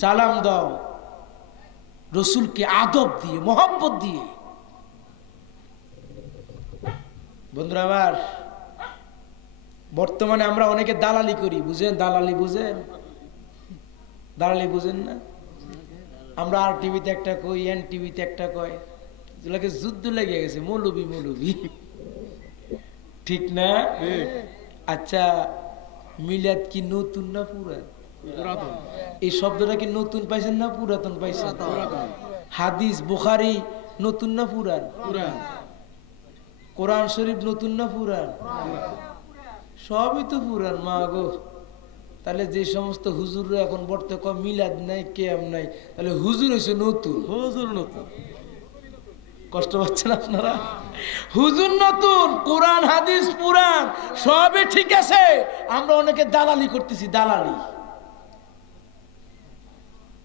সালাম দাও রসুলকে আদব দিয়ে, মোহাব্বত দিয়ে। বন্ধুরা আমার, বর্তমানে আমরা অনেকে দালালি করি, বুঝেন? দালালি বুঝেন? দালালি বুঝেন না? আমরা আর টিভিতে একটা কই, এন টিভিতে একটা কয়, যেগুলোকে যুদ্ধ লেগে গেছে, মৌলবি মৌলবি, ঠিক না? আচ্ছা, মিলাদ কি নতুন না পুরান? পুরাতন। এই শব্দটা কি নতুন পাইছেন না পুরাতন পাইছেন? পুরাতন। হাদিস বুখারী নতুন না পুরান? পুরান। কোরআন শরীফ নতুন না পুরান? সবই তো পুরান। মা গো, তাহলে যে সমস্ত হুজুররা এখন বর্তমান মিলাদ নাই কেয়াম নাই, তাহলে হুজুর হয়েছে নতুন। হুজুর নতুন। কষ্ট পাচ্ছেন আপনারা? হুজুর নতুন, কোরআন হাদিস পুরাণ সবই ঠিক আছে, আমরা অনেকে দালালি করতেছি। দালালি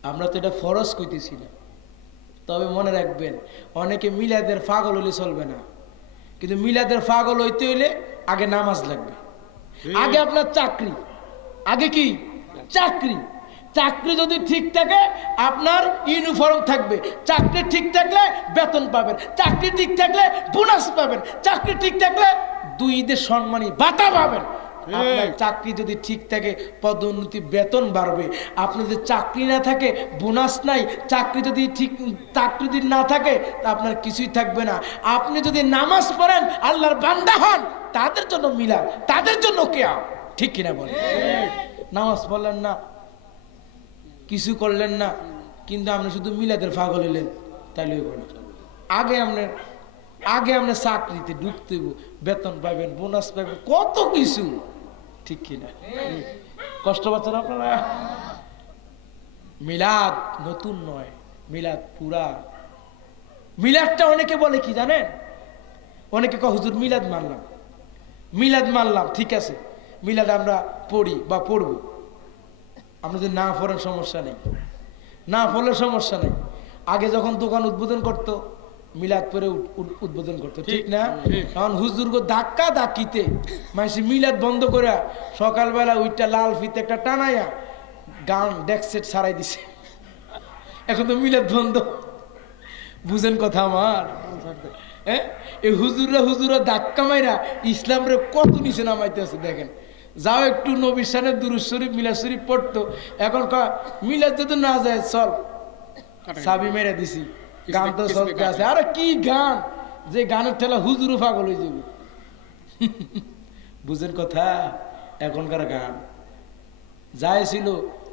আমরা তো এটা ফরজ কইতেছি না। তবে মনে রাখবেন, অনেকে মিলাদের পাগল হইলে চলবে না, কিন্তু মিলাদের পাগল হইতে হইলে আগে নামাজ লাগবে, আগে আপনার চাকরি, আগে কি চাকরি। চাকরি যদি ঠিক থাকে আপনার ইউনিফর্ম থাকবে, চাকরি ঠিক থাকলে বেতন পাবেন, চাকরি ঠিক থাকলে বোনাস পাবেন, চাকরি ঠিক থাকলে 2 ঈদের সম্মানী ভাতা পাবেন। আপনার চাকরি যদি ঠিক থাকে পদোন্নতি বেতন বাড়বে। আপনি যদি চাকরি না থাকে বোনাস নাই, চাকরি যদি না থাকে তা আপনার কিছুই থাকবে না। আপনি যদি নামাজ পড়েন আল্লাহর বান্দা হন, তাদের জন্য মিলাদ, তাদের জন্য কিয়াম, ঠিক কিনা বলেন? নামাজ পড়লেন না, কিছু করলেন না, কিন্তু আপনি শুধু মিলাদের পাগল হইলেন, তাইলে হইব না। আগে আপনি চাকরিতে ঢুকতে হইব, বেতন পাবেন, বোনাস পাবেন, কত কিছু, ঠিক কিনা? কষ্ট পাচ্ছেন আপনারা? মিলাদ নতুন নয়, মিলাদ পুরা। মিলাদটা অনেকে বলে কি জানেন? অনেকে কয় হুজুর মিলাদ মানলাম, ঠিক আছে, মিলাদ আমরা পড়ি বা পড়ব। আমরা যদি না পড়েন সমস্যা নেই, না পড়লে সমস্যা নেই। আগে যখন দোকান উদ্বোধন করতো মিলাদ পরে উদ্বোধন করতো, ঠিক না? কারণ হুজুরগো ধাক্কা ধাক্কিতে মানুষ মিলাদ বন্ধ করে সকালবেলা ওইটা লাল ফিতে একটা টানাইয়া গান ডেস্ক সেট ছাড়াই দিছে। এখন তো মিলাদ বন্ধ, বুঝেন কথা আমার? হ্যাঁ, এই হুজুরা ধাক্কা মাইরা ইসলামরে কত নিচে নামাইতে আছে দেখেন। যাও একটু নবীর শানের দুরূদ শরীফ মিলাদ শরীফ পড়তো, এখন মিলাদ যদি না যায় চল চাবি মেরে দিছি, গান তো চলতে আছে। আরে কি গান, যে গানের ঠেলা হুজুরও পাগল হয়ে যাবে। বুঝেন কথা? এখনকার গান যাই ছিল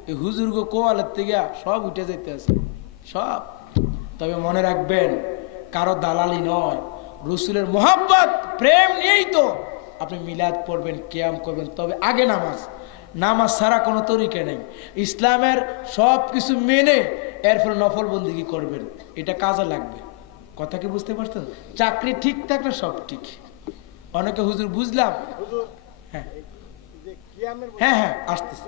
এই হুজুরগো কোয়ালের থেকে সব উঠে যেতে আছে সব। তবে মনে রাখবেন, কারো দালালি নয়, রসুলের মোহাব্বত প্রেম নিয়েই তো আপনি মিলাদ পড়বেন, কিয়াম করবেন। তবে আগে নামাজ ছাড়া কোনো তরিকা নেই। ইসলামের সব কিছু মেনে এরপর নফল বন্দেগী করবেন, এটা কাজে লাগবে। কথা কি বুঝতে পারছেন? চাকরি ঠিক থাকলে সব ঠিক। অনেকে হুজুর বুঝলাম, হ্যাঁ হ্যাঁ হ্যাঁ আসতেছে,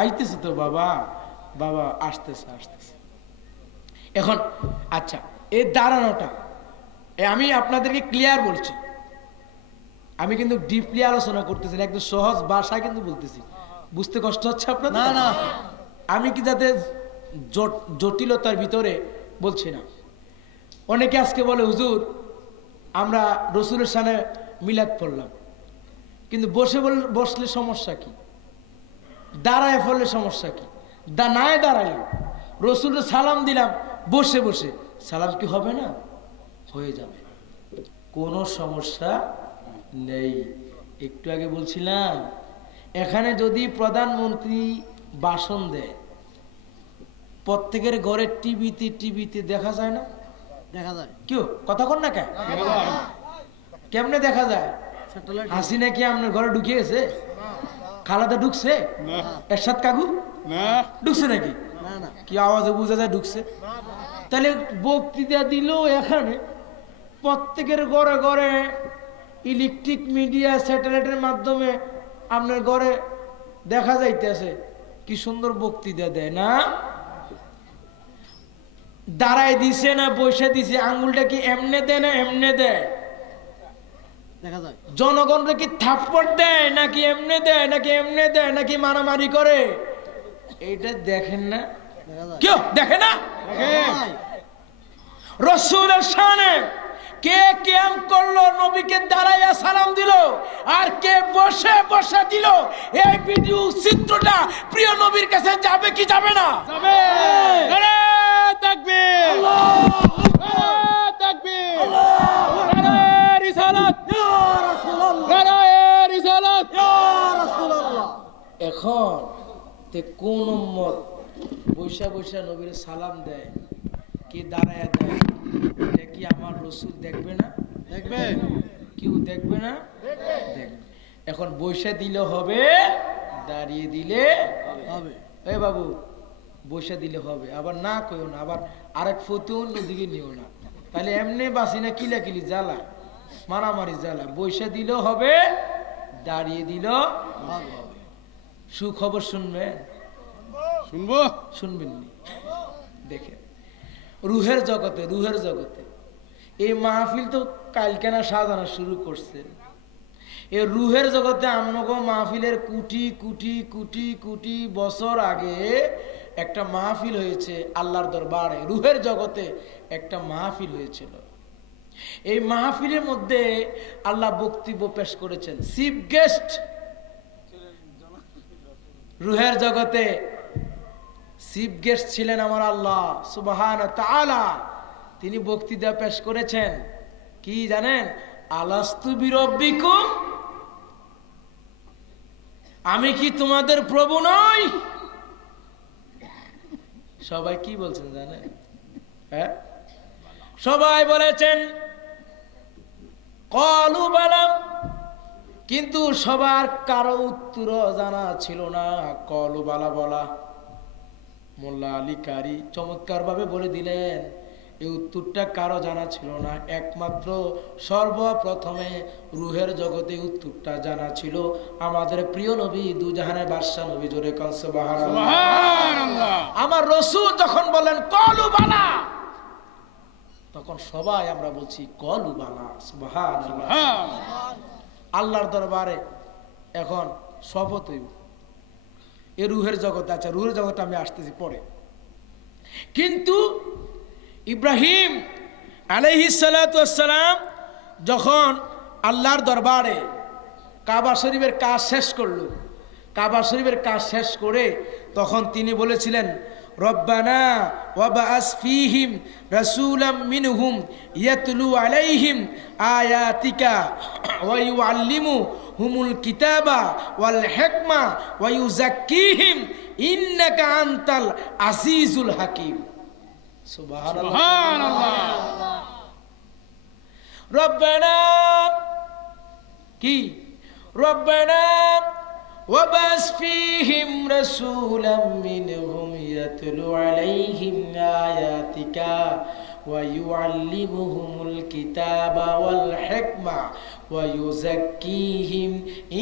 আইতেছে তো বাবা আসতেছে। এখন আচ্ছা, এই দাঁড়ানোটা আমি আপনাদেরকে ক্লিয়ার বলছি, আমি কিন্তু ডিপলি আলোচনা করতেছি না, একদম সহজ ভাষায় কিন্তু বলতেছি। বুঝতে কষ্ট হচ্ছে আপনার? না, আমি কি যাতে জটিলতার ভিতরে বলছি না। অনেকে আজকে বলে হুজুর আমরা রসুলের সামনে মিলাদ পড়লাম, কিন্তু বসলে সমস্যা কি, দাঁড়ায় পড়লে সমস্যা কি? নায় দাঁড়াইলাম, রসুলের সালাম দিলাম, বসে সালাম কি হবে না? হয়ে যাবে, কোনো সমস্যা নেই। একটু আগে বলছিলাম, এখানে যদি প্রধানমন্ত্রী ভাষণ দেয়, প্রত্যেকের ঘরে টিভিতে দেখা যায় না? দেখা যায়। কেউ কথা কন না কেন? কেমনে দেখা যায়? হাসিনা কি আপনার ঘরে ঢুকিয়েছে? খালাদা ঢুকছে? এরশাদ কাকু ঢুকছে নাকি? কি আওয়াজে বোঝা যায় ঢুকছে? তাহলে বক্তৃতা দিল এখানে, প্রত্যেকের ঘরে ঘরে ইলেকট্রিক মিডিয়া স্যাটেলাইটের মাধ্যমে আপনার ঘরে দেখা যাইতেছে, কি সুন্দর বক্তৃতা দেয় না? দাঁড়ায় দিছে না বসে দিছে, আঙ্গুলটা কি এমনে দেয় না এমনে দেয়? দেখা যায়। জনগণরা কি থাপ্পড় দেয় নাকি এমনে দেয়, নাকি এমনে দেয়, নাকি মারামারি করে? এইটা দেখেন না? কেউ দেখে না? রাসূলের শানে কে কিয়াম করলো, নবীকে দাঁড়াইয়া সালাম দিল, আর কে বসে দিল, এই ভিডিও চিত্রটা প্রিয় নবীর কাছে যাবে কি যাবে না? যাবে। নারে তাকবীর, নারে তাকবীর, নারে রিসালাত, নারে রিসালাত। এখন তে কোন উম্মত বৈশা নবীর সালাম দেয়, কে দাঁড়ায় দেয়, এটা কি আমার রসুল দেখবে না? দেখবে। কেউ দেখবে না? দেখবে। এখন বসে দিলে হবে, দাঁড়িয়ে দিলে হবে। এ বাবু বসে দিলে হবে, আবার না কইও না, আবার আরেক ফতে অন্যদিকে নিও না, তাহলে এমনি বাসি না কিলাকিলি জ্বালা, মারামারি জ্বালা। বসে দিলেও হবে, দাঁড়িয়ে দিলেও হবে। সুখবর শুনবেন, শুনবো। শুনবেন নি? দেখেন রুহের জগতে, রুহের জগতে এই মাহফিল তো কালকেনা সাজানো শুরু করছে। এই রুহের জগতে আমনগো মাহফিলের কোটি কোটি কোটি কোটি বছর আগে একটা মাহফিল হয়েছে আল্লাহর দরবারে। রুহের জগতে একটা মাহফিল হয়েছিল। এই মাহফিলের মধ্যে আল্লাহ বক্তব্য পেশ করেছেন, চিফ গেস্ট। রুহের জগতে চিফ গেস্ট ছিলেন আমার আল্লাহ সুবহান তাআলা। তিনি বক্তৃতা পেশ করেছেন, কি জানেন? আলাস্তু বিরব্বিকুম, আমি কি তোমাদের প্রভু নই? সবাই কি বলছেন জানেন? হ্যাঁ, সবাই বলেছেন ক্বালু বালা, কিন্তু সবার কারো উত্তর জানা ছিল না ক্বালু বালা বলা। মোল্লা আলী কারি চমৎকার ভাবে বলে দিলেন, এই উত্তরটা কারো জানা ছিল না, একমাত্র সর্বপ্রথমে রুহের জগতে উত্তরটা জানা ছিল আমাদের প্রিয় নবী, দুজাহানের বাদশা নবী। জোরে কান সুবহানাল্লাহ। সুবহানাল্লাহ। আমার রাসূল যখন বলেন ক্বালু বালা, তখন সবাই আমরা বলছি ক্বালু বালা। সুবহানাল্লাহ। আল্লাহর দরবারে এখন শপথ হইব এ রুহের জগতে। আচ্ছা, রুহের জগতে আমি আসতেছি পরে, কিন্তু ইব্রাহিম আলাইহিস সালাতু ওয়াস সালাম যখন আল্লাহর দরবারে কাবা শরীফের কাজ শেষ করলো, কাবা শরীফের কাজ শেষ করে তখন তিনি বলেছিলেন, রব্বানা ওয়াবাআস ফীহিম রাসূলাম মিনহুম ইয়াতলু আলাইহিম আয়াতিকা ওয়া ইউআল্লিমুহুমুল কিতাবা ওয়াল হিকমা ওয়া ইউযাক্কিহিম ইন্নাকা আনতাল আজিজুল হাকীম। সুবহানাল্লাহ। সুবহানাল্লাহ। রব্বানা কি? রব্বানা ওয়াবাস ফীহিম রাসূলাম মিনহুম ইয়াতলু আলাইহিম আয়াতিকা ওয়া ইউআল্লিমুহুমুল কিতাবা ওয়াল হিকমা ওয়া ইউযাক্কিহিম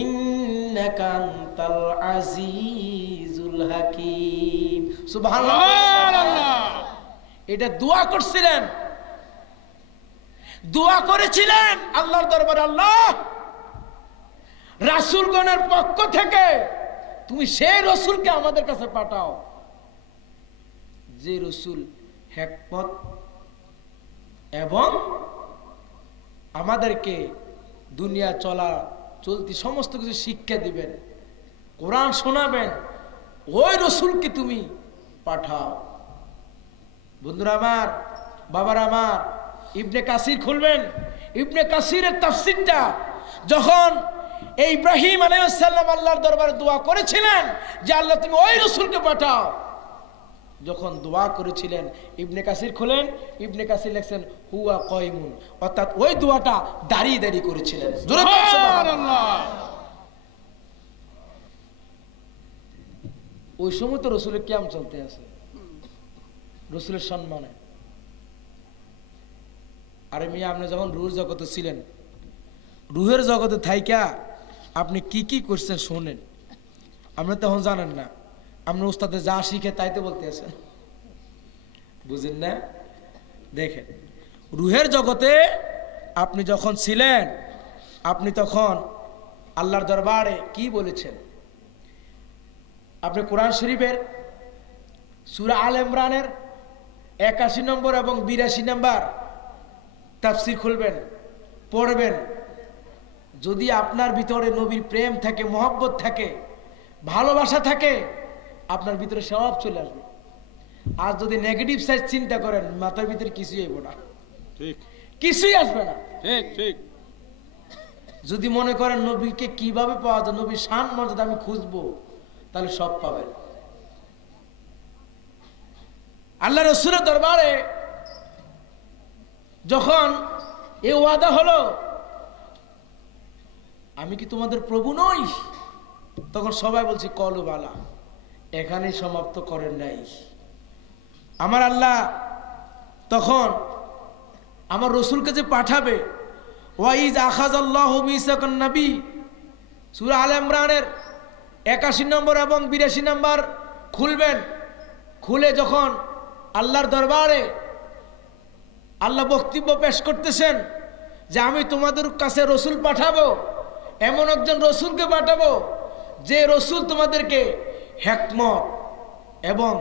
ইন্নাকা আনতাল আজিজুল হাকীম। সুবহানাল্লাহ। এটা দোয়া করছিলেন, দোয়া করেছিলেন আল্লাহর দরবারে, আল্লাহ রাসূলগণের পক্ষ থেকে তুমি সেই রাসূলকে আমাদের কাছে পাঠাও, যে রাসূল হিকমত এবং আমাদেরকে দুনিয়া চলতি সমস্ত কিছু শিক্ষা দিবেন, কোরআন শোনাবেন, ওই রাসূলকে তুমি পাঠাও। বন্ধুরা আমার, বাবার আমার, ইবনে কাসির খুলবেন। ইবনে কাসিরের তাফসীরটা যখন এই ইব্রাহিম আলাইহিস সালাম আল্লাহর দরবারে দোয়া করেছিলেন যে আল্লাহ তুমি ওই রাসূলকে পাঠাও, যখন দোয়া করেছিলেন ইবনে কাসির খুলেন, ইবনে কাসির লিখছেন হুয়া কায়িমুন, অর্থাৎ ওই দোয়াটা দাঁড়িয়ে দাঁড়িয়ে করেছিলেন। জোরে বলুন সুবহানাল্লাহ। ওই সময় তো রাসূলের কিয়াম চলতে আছে, রাসূলের সম্মানে। আরে মিয়া, আপনি যখন রুহের জগতে ছিলেন, রুহের জগতে থাইকা আপনি কি কি করছেন শোনেন, আপনি তখন জানেন না, আপনি উস্তাদে যা শিখে তাই তো বলতে আছেন, বুঝেন না? দেখেন, রুহের জগতে আপনি যখন ছিলেন, আপনি তখন আল্লাহর দরবারে কি বলেছেন? আপনি কোরআন শরীফের সূরা আল ইমরানের 81 নম্বর এবং 82 নম্বর তাফসীর খুলবেন, পড়বেন। যদি আপনার ভিতরে নবীর প্রেম থাকে, মহব্বত থাকে, ভালোবাসা থাকে, আপনার ভিতরে সব চলে আসবে। আর যদি নেগেটিভ সাইড চিন্তা করেন, মাথার ভিতরে কিছুই আসবে না, ঠিক, কিছুই আসবে না। ঠিক ঠিক। যদি মনে করেন নবীকে কিভাবে পাওয়া যায়, নবীর শান মর্যাদা আমি খুঁজবো, তাহলে সব পাবেন। আল্লাহ রাসূলের দরবারে যখন এই ওয়াদা হলো আমি কি তোমাদের প্রভু নই? তখন সবাই বলছে কলু বালা। এখানেই সমাপ্ত করেন নাই। আমার আল্লাহ তখন আমার রসুলকে যে পাঠাবে, ওয়াইজ আখাযাল্লাহু মিসাকান নবী, সূরা আলে ইমরানের 81 নম্বর এবং 82 নম্বর খুলবেন। খুলে যখন আল্লাহর দরবারে আল্লাহ বক্তব্য পেশ করতেছেন যে আমি তোমাদের কাছে রসুল পাঠাবো, এমন একজন রসুলকে পাঠাবো যে রসুল তোমাদেরকে হিকমত এবং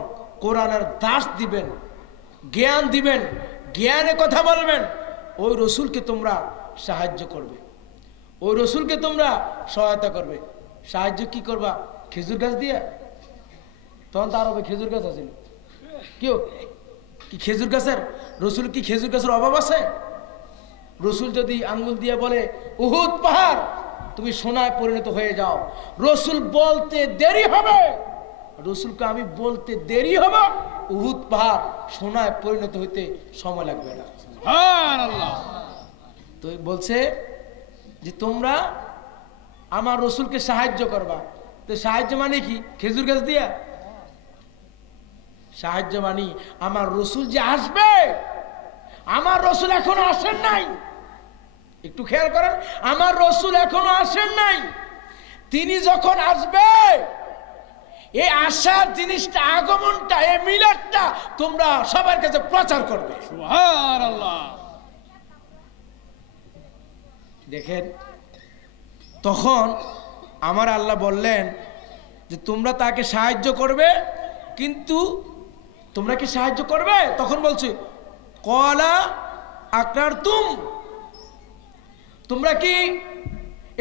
কোরআনের দাস দিবেন, জ্ঞান দিবেন, জ্ঞানে কথা বলবেন। ওই রসুলকে তোমরা সাহায্য করবে, ওই রসুলকে তোমরা সহায়তা করবে। সাহায্য কি করবা? খেজুর গাছ দিয়া? তখন তার হবে খেজুর গাছ আছিল কেউ কি খেজুর গাছের রসুল কি খেজুর গাছের অভাব আছে? রসুল যদি আঙ্গুল দিয়ে বলে উহুদ পাহাড় তুমি সোনায় পরিণত হয়ে যাও, রসুল বলতে দেরি হবে, রসুলকে আমি বলতে দেরি হবে, উহুদ পাহাড় সোনায় পরিণত হইতে সময় লাগবে না। সুবহানাল্লাহ। তো বলছে যে তোমরা আমার রসুলকে সাহায্য করবা। তো সাহায্য মানে কি? খেজুর গাছ দিয়া? সাহায্য মানি আমার রসুল যে আসবে, আমার রসুল এখনো আসেন নাই। একটু খেয়াল করেন, আমার রসুল এখনো আসেন নাই। তিনি যখন আসবে, এই আসার জিনিসটা, আগমনটা, এই মিলাদটা তোমরা সবার কাছে প্রচার করবে। সুবহানাল্লাহ। দেখেন, তখন আমার আল্লাহ বললেন যে তোমরা তাকে সাহায্য করবে, কিন্তু তোমরা কি সাহায্য করবে? তখন বলছে কলা আকরারতুম, তোমরা কি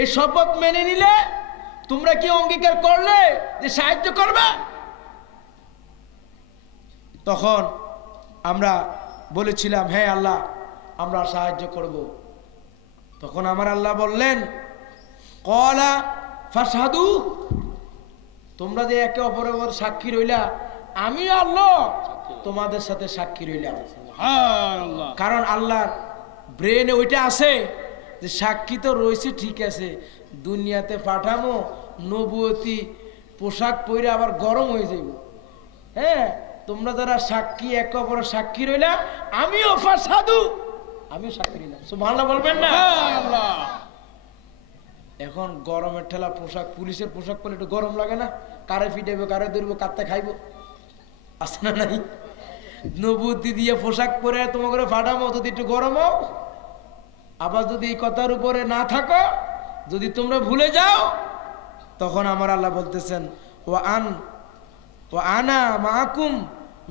এই শপথ মেনে নিলে? তোমরা কি অঙ্গীকার করলে যে সাহায্য করবে? তখন আমরা বলেছিলাম হ্যাঁ আল্লাহ, আমরা সাহায্য করব। তখন আমার আল্লাহ বললেন কলা ফাশহাদু, তোমরা যে একে অপরের সাক্ষী রইলা, আমি আল্লাহ তোমাদের সাথে সাক্ষী রইলাম। সুবহানাল্লাহ। কারণ আল্লাহর ব্রেনে ওইটা আছে যে সাক্ষী তো রয়েছে, ঠিক আছে, দুনিয়াতে পাঠামো নবুয়তি পোশাক পরে আবার গরম হয়ে যাইব। হ্যাঁ, তোমরা যারা সাক্ষী, একে অপরের সাক্ষী রইলা, আমিও ফাশহাদু, আমিও সাক্ষী রইলাম। সুবহানাল্লাহ বলবেন না? সুবহানাল্লাহ। এখন গরমের ঠেলা পোশাক, পুলিশের পোশাক পরে একটু গরম লাগে না? কারে ফিটাইবো, কারে ধরবো, কারতে খাইবো, আছে না নাই? নবুয়তি দিয়ে পোশাক পরে তোমাকে ফাটামো, যদি একটু গরম হোক। আবার যদি এই কথার উপরে না থাকো, যদি তোমরা ভুলে যাও, তখন আমার আল্লাহ বলতেছেন ও আনা মাকুম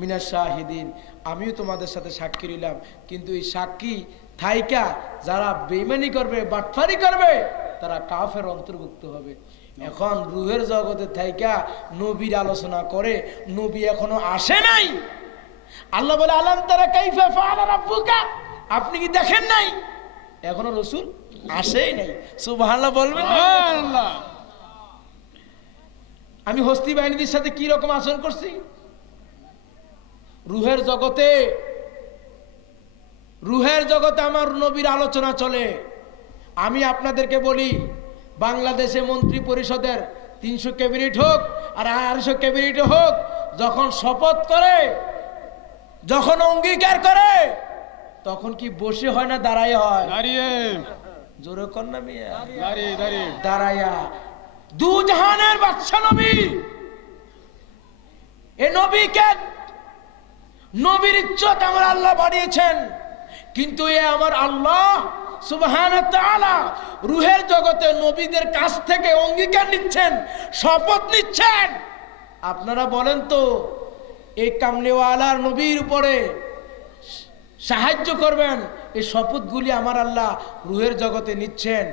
মিনাশ শাহিদিন, আমিও তোমাদের সাথে সাক্ষী রইলাম। কিন্তু এই সাক্ষী থাইকা যারা বেঈমানি করবে, বাটফারি করবে, তারা কাফের অন্তর্ভুক্ত হবে। এখন রুহের জগতে থাইকা নবীর আলোচনা করে, নবী এখনো আসে নাই। আল্লাহ বলে আলাম তারা কাইফা ফাআলা রাব্বুকা, আপনি কি দেখেন নাই? এখনো রসুল আসেই নাই। সুবহানাল্লাহ বলবেন? সুবহানাল্লাহ। আমি হস্তি বাহিনীদের সাথে কি রকম আচরণ করছি? রুহের জগতে, রুহের জগতে আমার নবীর আলোচনা চলে। আমি আপনাদেরকে বলি, বাংলাদেশে মন্ত্রী পরিষদের 300 ক্যাবিনেট হোক আর 250 ক্যাবিনেট হোক, যখন শপথ করে, যখন অঙ্গীকার করে, তখন কি বসে হয় না দাঁড়ায় হয়? দাঁড়িয়ে। জোরে কর না মিয়া। দাঁড়িয়ে দাঁড়িয়ে। দাঁড়ায়া। দু জাহানের বাদশা নবী, এ নবীকে, নবীর ইজ্জত আমার আল্লাহ বাড়িয়েছেন, কিন্তু এ আমার আল্লাহ সুবহানাহু ওয়া তাআলা রুহের জগতে নবীদের কাছ থেকে অঙ্গীকার নিচ্ছেন, শপথ নিচ্ছেন। আপনারা বলেন তো, এই কামলিওয়ালার নবীর উপরে সাহায্য করবেন, এই শপথগুলি আমার আল্লাহ রুহের জগতে নিচ্ছেন।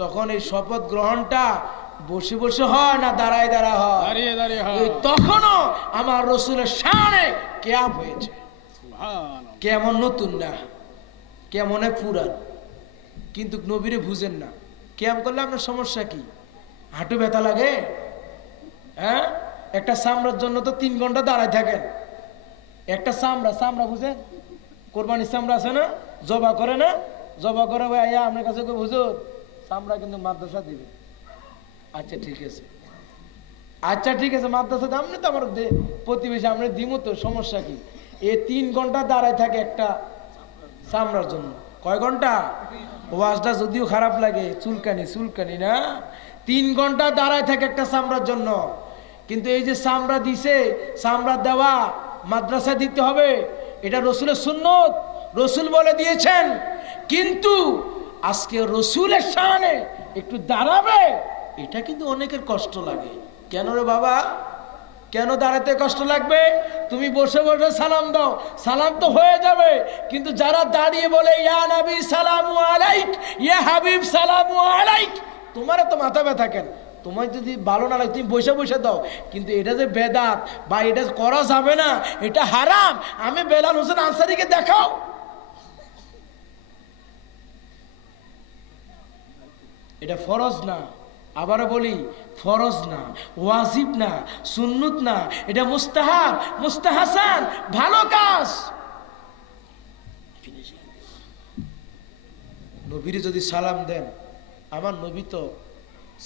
তখন এই শপথ গ্রহণটা বসে বসে হয় না দাঁড়ায় দাঁড়া হয়? দাঁড়িয়ে দাঁড়িয়ে হয়। এই তখনও আমার রসুলের সামনে কিয়াম হয়েছে। সুবহানাল্লাহ। কেমন নতুন না, কেমন পুরান, কিন্তু নবীরে বুঝেন না। কিয়াম করলে আপনার সমস্যা কি? হাঁটু ব্যথা লাগে? হ্যাঁ, একটা চামড়ার জন্য তো 3 ঘন্টা দাঁড়ায় থাকেন। একটা চামড়া বুঝেন? কোরবানির চামড়া আছে না, জবা করে না, জবা করে ভাই আপনার কাছে হুজুর আমরা কিন্তু মাদ্রাসা দিবে। আচ্ছা ঠিক আছে, আচ্ছা ঠিক আছে, মাদ্রাসা আপনি তো আমার প্রতিবেশী, আমরা দিব তো, সমস্যা কি? 3 ঘন্টা দাঁড়ায় থাকে একটা চামড়ার জন্য। কয় ঘন্টা? ওয়াজটা যদিও খারাপ লাগে, চুলকানি চুলকানি না, 3 ঘন্টা দাঁড়ায় থাকে একটা চামড়ার জন্য। কিন্তু এই যে চামড়া দিছে, চামড়া দেওয়া মাদ্রাসা দিতে হবে, এটা রসুলের সুন্নত, রসুল বলে দিয়েছেন। কিন্তু আজকে রসুলের সামনে একটু দাঁড়াবে, এটা কিন্তু অনেকের কষ্ট লাগে। কেন রে বাবা, কেন দাঁড়াতে কষ্ট লাগবে? তুমি বসে বসে সালাম দাও, সালাম তো হয়ে যাবে, কিন্তু যারা দাঁড়িয়ে বলে ইয়া নবী সালামু আলাইক, ইয়া হাবিব সালামু আলাইক, তোমার তো মাথা ব্যথা কেন? তোমার যদি ভালো না লাগে তুমি বসে বসে দাও। কিন্তু এটা যে বেদাত বা এটা করা যাবে না, এটা হারাম, আমি বেলাল হোসেন আনসারীকে দেখাও। এটা ফরজ না, আবারও বলি ফরজ না, ওয়াজিব না, সুন্নত না, এটা মুস্তাহাব, মুস্তাহাসান, ভালো কাজ। নবীরে যদি সালাম দেন, আমার নবী তো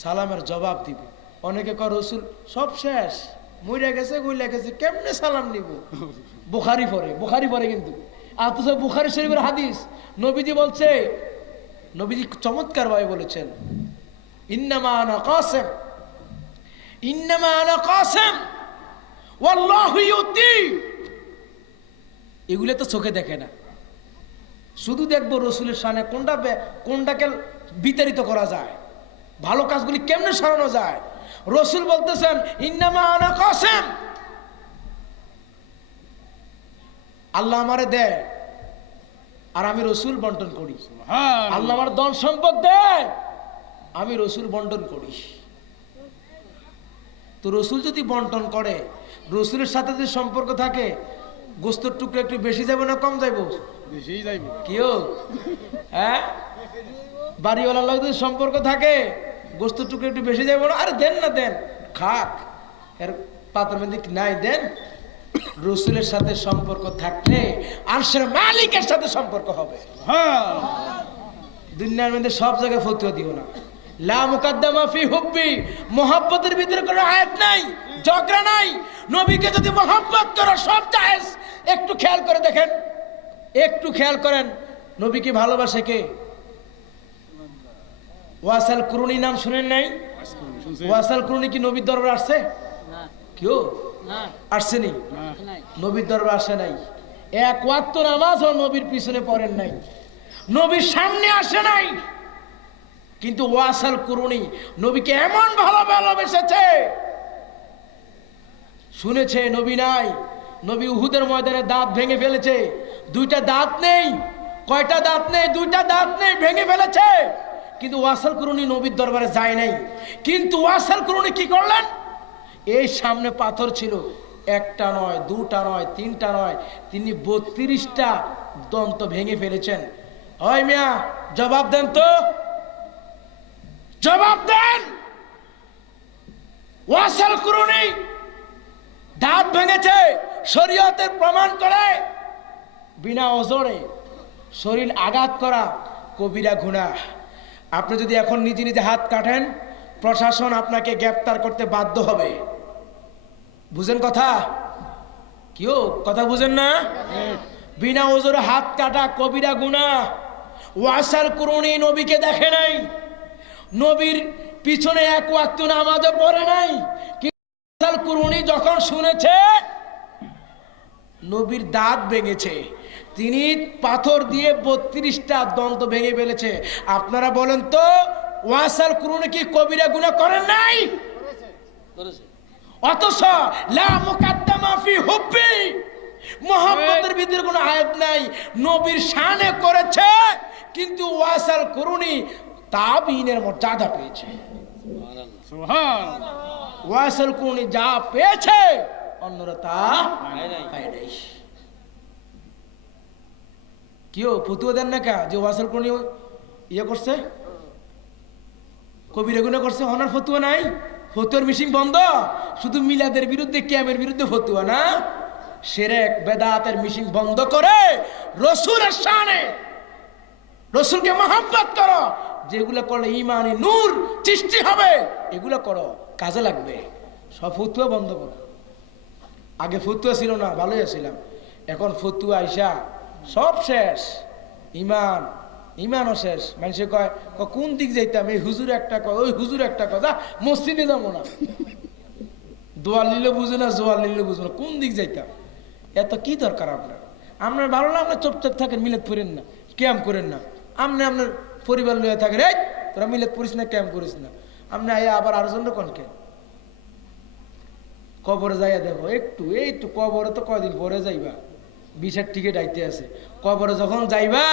সালামের জবাব দিবে। অনেকে কর রসুল সব শেষ, মরে গেছে, গইলা গেছে, কেমনে সালাম নিব? বুখারি পড়ে কিন্তু, অথচ বুখারী শরীফের হাদিস নবীজি বলছে, নবীজি চমৎকার ভাবে বলেছেন, ইন্নামা আনা কাসিম, ইন্নামা আনা কাসিম ওয়াল্লাহু ইউতি। এগুলো তো চোখে দেখে না, শুধু দেখবো রসুলের শানে কোনটাকে বিতাড়িত করা যায়, ভালো কাজগুলি কেমনে সরানো যায়। রসুল বলতেছেন ইন্নামা আনা কাসিম, আল্লাহ আমারে দেয় আর আমি রসুল বন্টন করি। আল্লাহ আমার ধন সম্পদ দেয়, আমি রসুল বন্টন করি। তো রসুল যদি বন্টন করে, রসুলের সাথে যদি সম্পর্ক থাকে, গোস্তের টুকরো একটু বেশি যাবে না কম যাইব? বেশি যাইব। কেউ হ্যাঁ, বাড়িওয়ালার লোক যদি সম্পর্ক থাকে, গোস্তের টুকরো একটু বেশি যাইব না? আরে দেন না, দেন, খাক, এর পাত্র মধ্যে নাই, দেন। রসুলের সাথে সম্পর্ক থাকলে আরশের মালিকের সাথে সম্পর্ক হবে। দুনিয়ার মধ্যে সব জায়গায় ফতোয়া দিও না, লা মুকাদ্দামা ফি হুব্বি, মুহাব্বতের ভিতরে কোনো আয়াত নাই, ঝগড়া নাই। নবীকে যদি মুহাব্বত করো সব জায়েজ। একটু খেয়াল করে দেখেন, একটু খেয়াল করেন, নবীকে ভালোবাসে কে? ওয়াসাল কুরুনি নাম শুনেন নাই? ওয়াসাল কুরুনি কি নবীর দরবারে আসছে? না কেউ না আসছেনি? নাই। নবীর দরবারে আসে নাই। এক ওয়াক্ত নামাজও নবীর পিছনে পড়েন নাই, নবীর সামনে আসে নাই। কিন্তু ওয়াসাল কুরুনি নবীকে এমন ভালোবেসেছে, শুনেছে নবী নাই, নবী উহুদের ময়দানে দাঁত ভেঙে ফেলেছে, 2টা দাঁত নেই। কয়টা দাঁত নেই? 2টা দাঁত নেই, ভেঙে ফেলেছে। কিন্তু ওয়াসাল কুরুনি নবীর দরবারে যায় নাই। কিন্তু ওয়াসাল কুরুনি কি করলেন? এই সামনে পাথর ছিল, 1টা নয়, 2টা নয়, 3টা নয়, তিনি 32টা দন্ত ভেঙে ফেলেছেন। ওই মিয়া জবাব দেন তো, জবাব দেন। ওয়াসাল কুরুনি দাঁত ভেঙেছে, শরীয়তের প্রমাণ করে বিনা ওজরে শরীর আঘাত করা কবিরা গুনাহ। আপনি যদি এখন নিজে নিজে হাত কাটেন, প্রশাসন আপনাকে গ্রেফতার করতে বাধ্য হবে। বুঝেন কথা? কেউ কথা বুঝেন না? বিনা ওজরে হাত কাটা কবিরা গুনাহ। ওয়াসাল কুরুনি নবীকে দেখে নাই, নবীর পিছনে এক ওয়াক্ত নামাজও পড়ে নাই। ওয়াসাল কুরুনি যখন শুনেছে নবীর দাঁত ভেঙেছে, তিনি পাথর দিয়ে 32টা দন্ত ভেঙে ফেলেছে। আপনারা বলেন তো, ওয়াসাল কুরুনি কি কবিরা গুনাহ করেন নাই? করেছে। অথচ লা মুকাদ্দামা ফি হুব্বি, মুহাম্মদের ভিতরে কোনো আয়াত নাই, নবীর শানে করেছে। কিন্তু ওয়াসাল কুরুনি তাবিনের মর্যাদা পেয়েছে। সুবহানাল্লাহ। ওয়াসাল কুরুনি যা পেয়েছে অন্যরা তা পায় নাই। কেউ ফতুয়া দেন না কা যে ওয়াসাল কুরুনি ইয়ে করছে, কবিরা গুনাহ করছে, ওনার ফতুয়া নাই? ফতুয়ার মিশিং বন্ধ, শুধু মিলাদের বিরুদ্ধে, ক্যামের বিরুদ্ধে ফতুয়া না। শিরক বেদাতের মিশিং বন্ধ করে রসুলের শানে, রসুলকে মহব্বত করো, যেগুলো করলে ইমানি নূর সৃষ্টি হবে এগুলো করো, কাজে লাগবে। সব ফতুয়া বন্ধ করো। আগে ফতুয়া ছিল না, ভালোই ছিলাম, এখন ফতুয়া আইসা সব শেষ। ইমানও শেষ। মানুষে কয় কোন দিক যাইতাম, এই হুজুর একটা কয়, ওই হুজুর একটা কয়, যা মসজিদে যাবো না, দোয়াল নিলে বুঝে না, জোয়াল নিলে বুঝে না, কোন দিক যাইতাম। এত কি দরকার আপনার? আপনার ভালো না, আপনার চুপচাপ থাকেন, মিলাদ পড়েন না, ক্যাম্প করেন না। আপনি আপনার পরিবার লইয়া থাকেন, এই তোরা মিলাদ পড়িস না, ক্যাম্প করিস না। আপনি আয়া আবার আরো জন্য কনকে কবরে যাইয়া দেখো একটু, এই তো কবরে তো কয়দিন পরে যাইবা, 20-এর টিকিট আইতে আছে। কবরে যখন যাইবা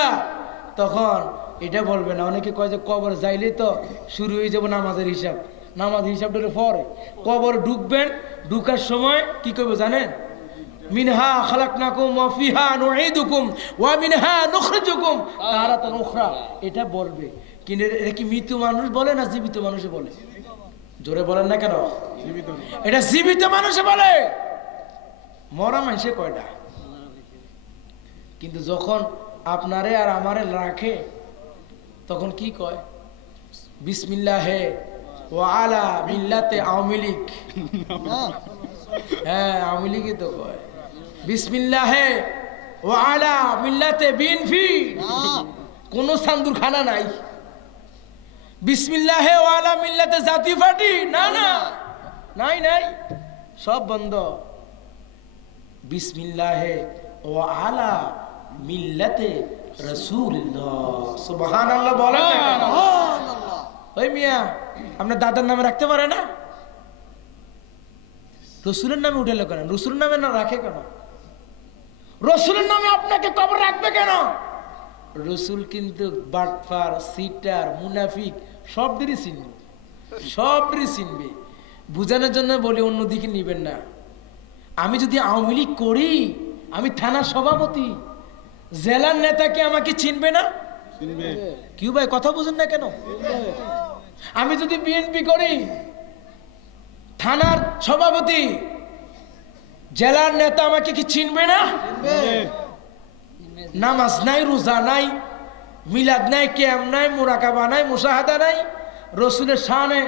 তখন এটা বলবে না, অনেকে কয় যে কবরে যাইলেই তো শুরু হয়ে যাবো নামাজের হিসাব। নামাজ হিসাবটা পরে কবরে ঢুকবেন, ঢুকার সময় কি করবে জানেন? মিনহা খালাকনাকুম ওয়া ফিহা নুঈদুকুম ওয়া মিনহা নুখরিজুকুম তারাতান উখরা, এটা বলবে। কিন্তু এটা কি মৃত মানুষ বলে না জীবিত মানুষে বলে? জোরে বলেন না কেন? এটা জীবিত মানুষে বলে, মরা মানুষে কয়টা। কিন্তু যখন আপনারে আর আমারে রাখে তখন কি কয়? বিসমিল্লাহে ওয়া আলা মিল্লাতে আওয়ামী লীগ। হ্যাঁ, আওয়ামী লীগই তো কয় বিসমিল্লাহে ওয়া আলা মিল্লাতে বিএনপি। কোন সান্দুর খানা নাই। বিসমিল্লাহে ওয়া আলা মিল্লাতে জাতীয় পার্টি, না না, নাই নাই, সব বন্ধ। বিসমিল্লাহে ওয়া আলা মিল্লাতে রাসূলুল্লাহ। সুবহানাল্লাহ বলেন। ওই মিয়া আপনার দাদার নামে রাখতে পারে না? রসুলের নামে উঠে কেন? রসুলের নামে না রাখে কেন? রসুলের নামে আপনাকে কবর রাখবে কেন? রসুল কিন্তু বাটপার, সিটার, মুনাফিক সবদেরই চিনবে, সবদেরই চিনবে। বুঝানোর জন্য বলি, অন্যদিকে নিবেন না। আমি যদি আওয়ামী লীগ করি, আমি থানার সভাপতি, জেলার নেতা কি আমাকে চিনবে না? কি ভাই কথা বুঝেন না কেন? আমি যদি বিএনপি করি, থানার সভাপতি, জেলার নেতা আমাকে কি চিনবে না? নামাজ নাই, রোজা নাই, মিলাদ নাই, ক্যাম নাই, মুরাকাবা নাই, মুশাহাদা নাই, রসুলের শানে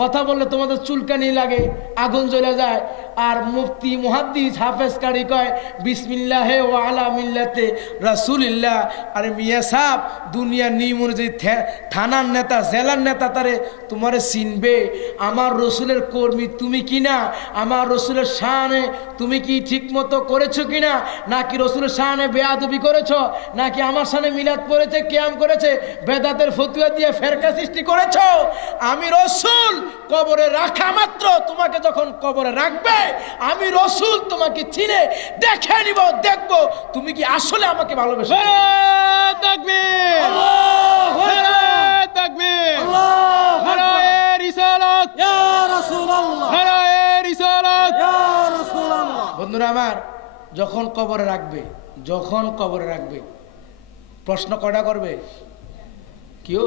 কথা বললে তোমাদের চুলকানি লাগে, আগুন জ্বলে যায়। আর মুফতি মুহাদ্দিস হাফেজ কারি কয় বিসমিল্লাহে ওয়া আলা মিল্লাতে রাসূলিল্লাহ। আরে মিয়া সাহেব, দুনিয়ার নিয়ম অনুযায়ী থানার নেতা, জেলার নেতা তারে তোমারে চিনবে। আমার রসুলের কর্মী তুমি কিনা, আমার রসুলের শানে তুমি কি ঠিক মতো করেছো কিনা, নাকি রসুলের শানে বেয়াদবি করেছো, নাকি আমার শানে মিলাদ পড়েছে, কিয়াম করেছে, বেদাতের ফতুয়া দিয়ে ফেরকা সৃষ্টি করেছো। আমি রসুল কবরে রাখা মাত্র তোমাকে যখন কবরে রাখবে, আমি রসুল তোমাকে চিনে দেখে নিব, দেখবো তুমি কি আসলে আমাকে ভালোবাসো। তাকবীর, নারায়ে তাকবীর, নারায়ে রিসালাত, ইয়া রাসূলুল্লাহ, নারায়ে রিসালাত, ইয়া রাসূলুল্লাহ। বন্ধুরা আমার, যখন কবরে রাখবে, যখন কবরে রাখবে, প্রশ্ন কয়টা করবে? কেউ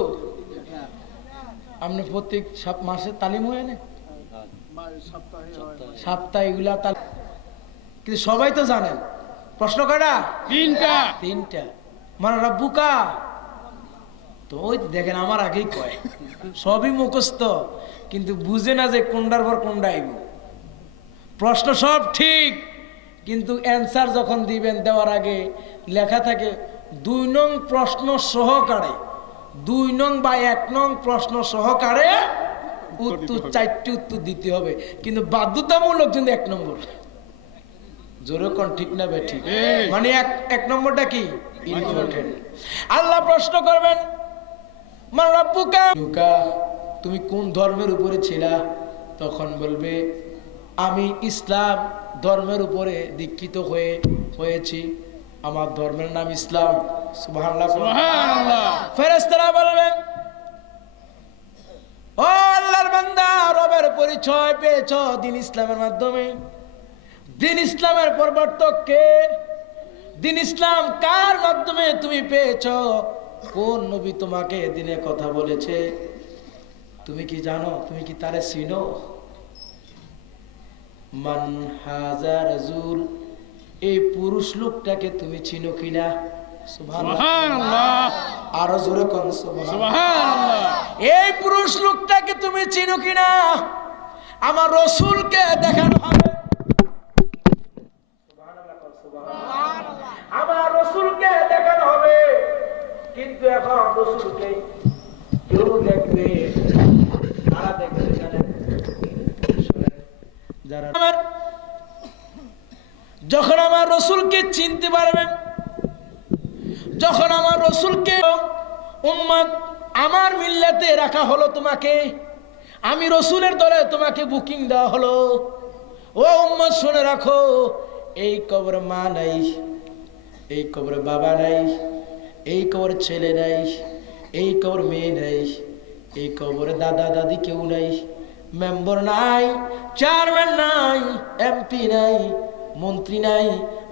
আপনি প্রত্যেক মাসে তালিম হয়ে না, সপ্তাহে এগুলা কিন্তু সবাই তো জানেন প্রশ্ন কয়টা? তিনটা। মানে রব্বুকা, তো ওই দেখেন আমার আগেই কয়, সবই মুখস্থ, কিন্তু বুঝে না যে কোনটার পর কোনটা আইব। প্রশ্ন সব ঠিক, কিন্তু অ্যান্সার যখন দিবেন, দেওয়ার আগে লেখা থাকে 2 নং প্রশ্ন সহকারে, 2 নং বা 1 নং প্রশ্ন সহকারে উত্তর, 4টি উত্তর দিতে হবে, কিন্তু বাধ্যতামূলক কিন্তু 1 নম্বর। জোরে কোন ঠিক না বে ঠিক? মানে 1 নম্বরটা কি ইম্পর্টেন্ট। আল্লাহ প্রশ্ন করবেন, মান রাব্বুকা, তুমি কোন ধর্মের উপরে ছিলা? তখন বলবে আমি ইসলাম ধর্মের উপরে দীক্ষিত হয়েছি, আমার ধর্মের নাম ইসলাম। সুবহানাল্লাহ, সুবহানাল্লাহ। ফেরেশতারা বলবেন, ও আল্লাহর বান্দা, রবের পরিচয় পেয়েছো দিন ইসলামের মাধ্যমে। দিন ইসলামের প্রবর্তক কে? দিন ইসলাম কার মাধ্যমে তুমি পেয়েছো? কোন নবী তোমাকে দিনে কথা বলেছে? তুমি কি জানো? তুমি কি তারে চিনো? মান হাজা রাজুল, এই পুরুষ লোকটাকে তুমি চিনো কিনা? সুবহানাল্লাহ, আরো জোরে কোন সুবহানাল্লাহ। সুবহানাল্লাহ। এই পুরুষ লোকটাকে তুমি চিনো কিনা? আমার রসুলকে দেখানো হবে, আমার রসুলকে দেখানো হবে, কিন্তু এখন রসুলকে কেউ দেখবে, কারা দেখবে জানেন? যারা যখন আমার রসুলকে চিনতে পারবেন, যখন আমার রসুলকে উম্মত আমার মিল্লাতে রাখা হলো, তোমাকে আমি রসুলের দলে তোমাকে বুকিং দেওয়া হলো, ও উম্মত শুনে রাখো, এই কবরে মা নাই, এই কবরে বাবা নাই, এই কবরে ছেলে নাই, এই কবর মেয়ে নাই, এই কবরে দাদা দাদি কেউ নাই, মেম্বার নাই, চেয়ারম্যান নাই, এমপি নাই, মন্ত্রী নাই,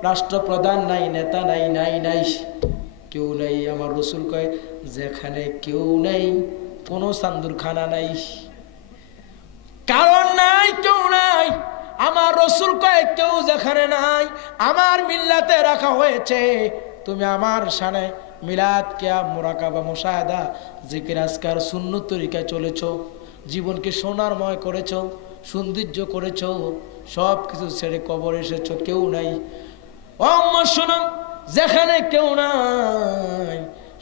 রাষ্ট্রপ্রধান নাই, নেতা নাই, নাই নাই, কেউ নাই। আমার রসুল কয় যেখানে কেউ নাই, কোনো সান্দুরখানা নাই, কারণ নাই, কেউ নাই। আমার রসুল কয় কেউ যেখানে নাই, আমার মিল্লাতে রাখা হয়েছে, তুমি আমার শানে মিলাদ, কিয়াম, মুরাকাবা, মুশাহাদা, জিকির, আজকার, সুন্নত তরিকায় চলেছো, জীবনকে সোনারময় করেছো, সৌন্দর্য করেছো, সব কিছু ছেড়ে কবর এসেছো, কেউ নাই। শোনো, যেখানে কেউ নাই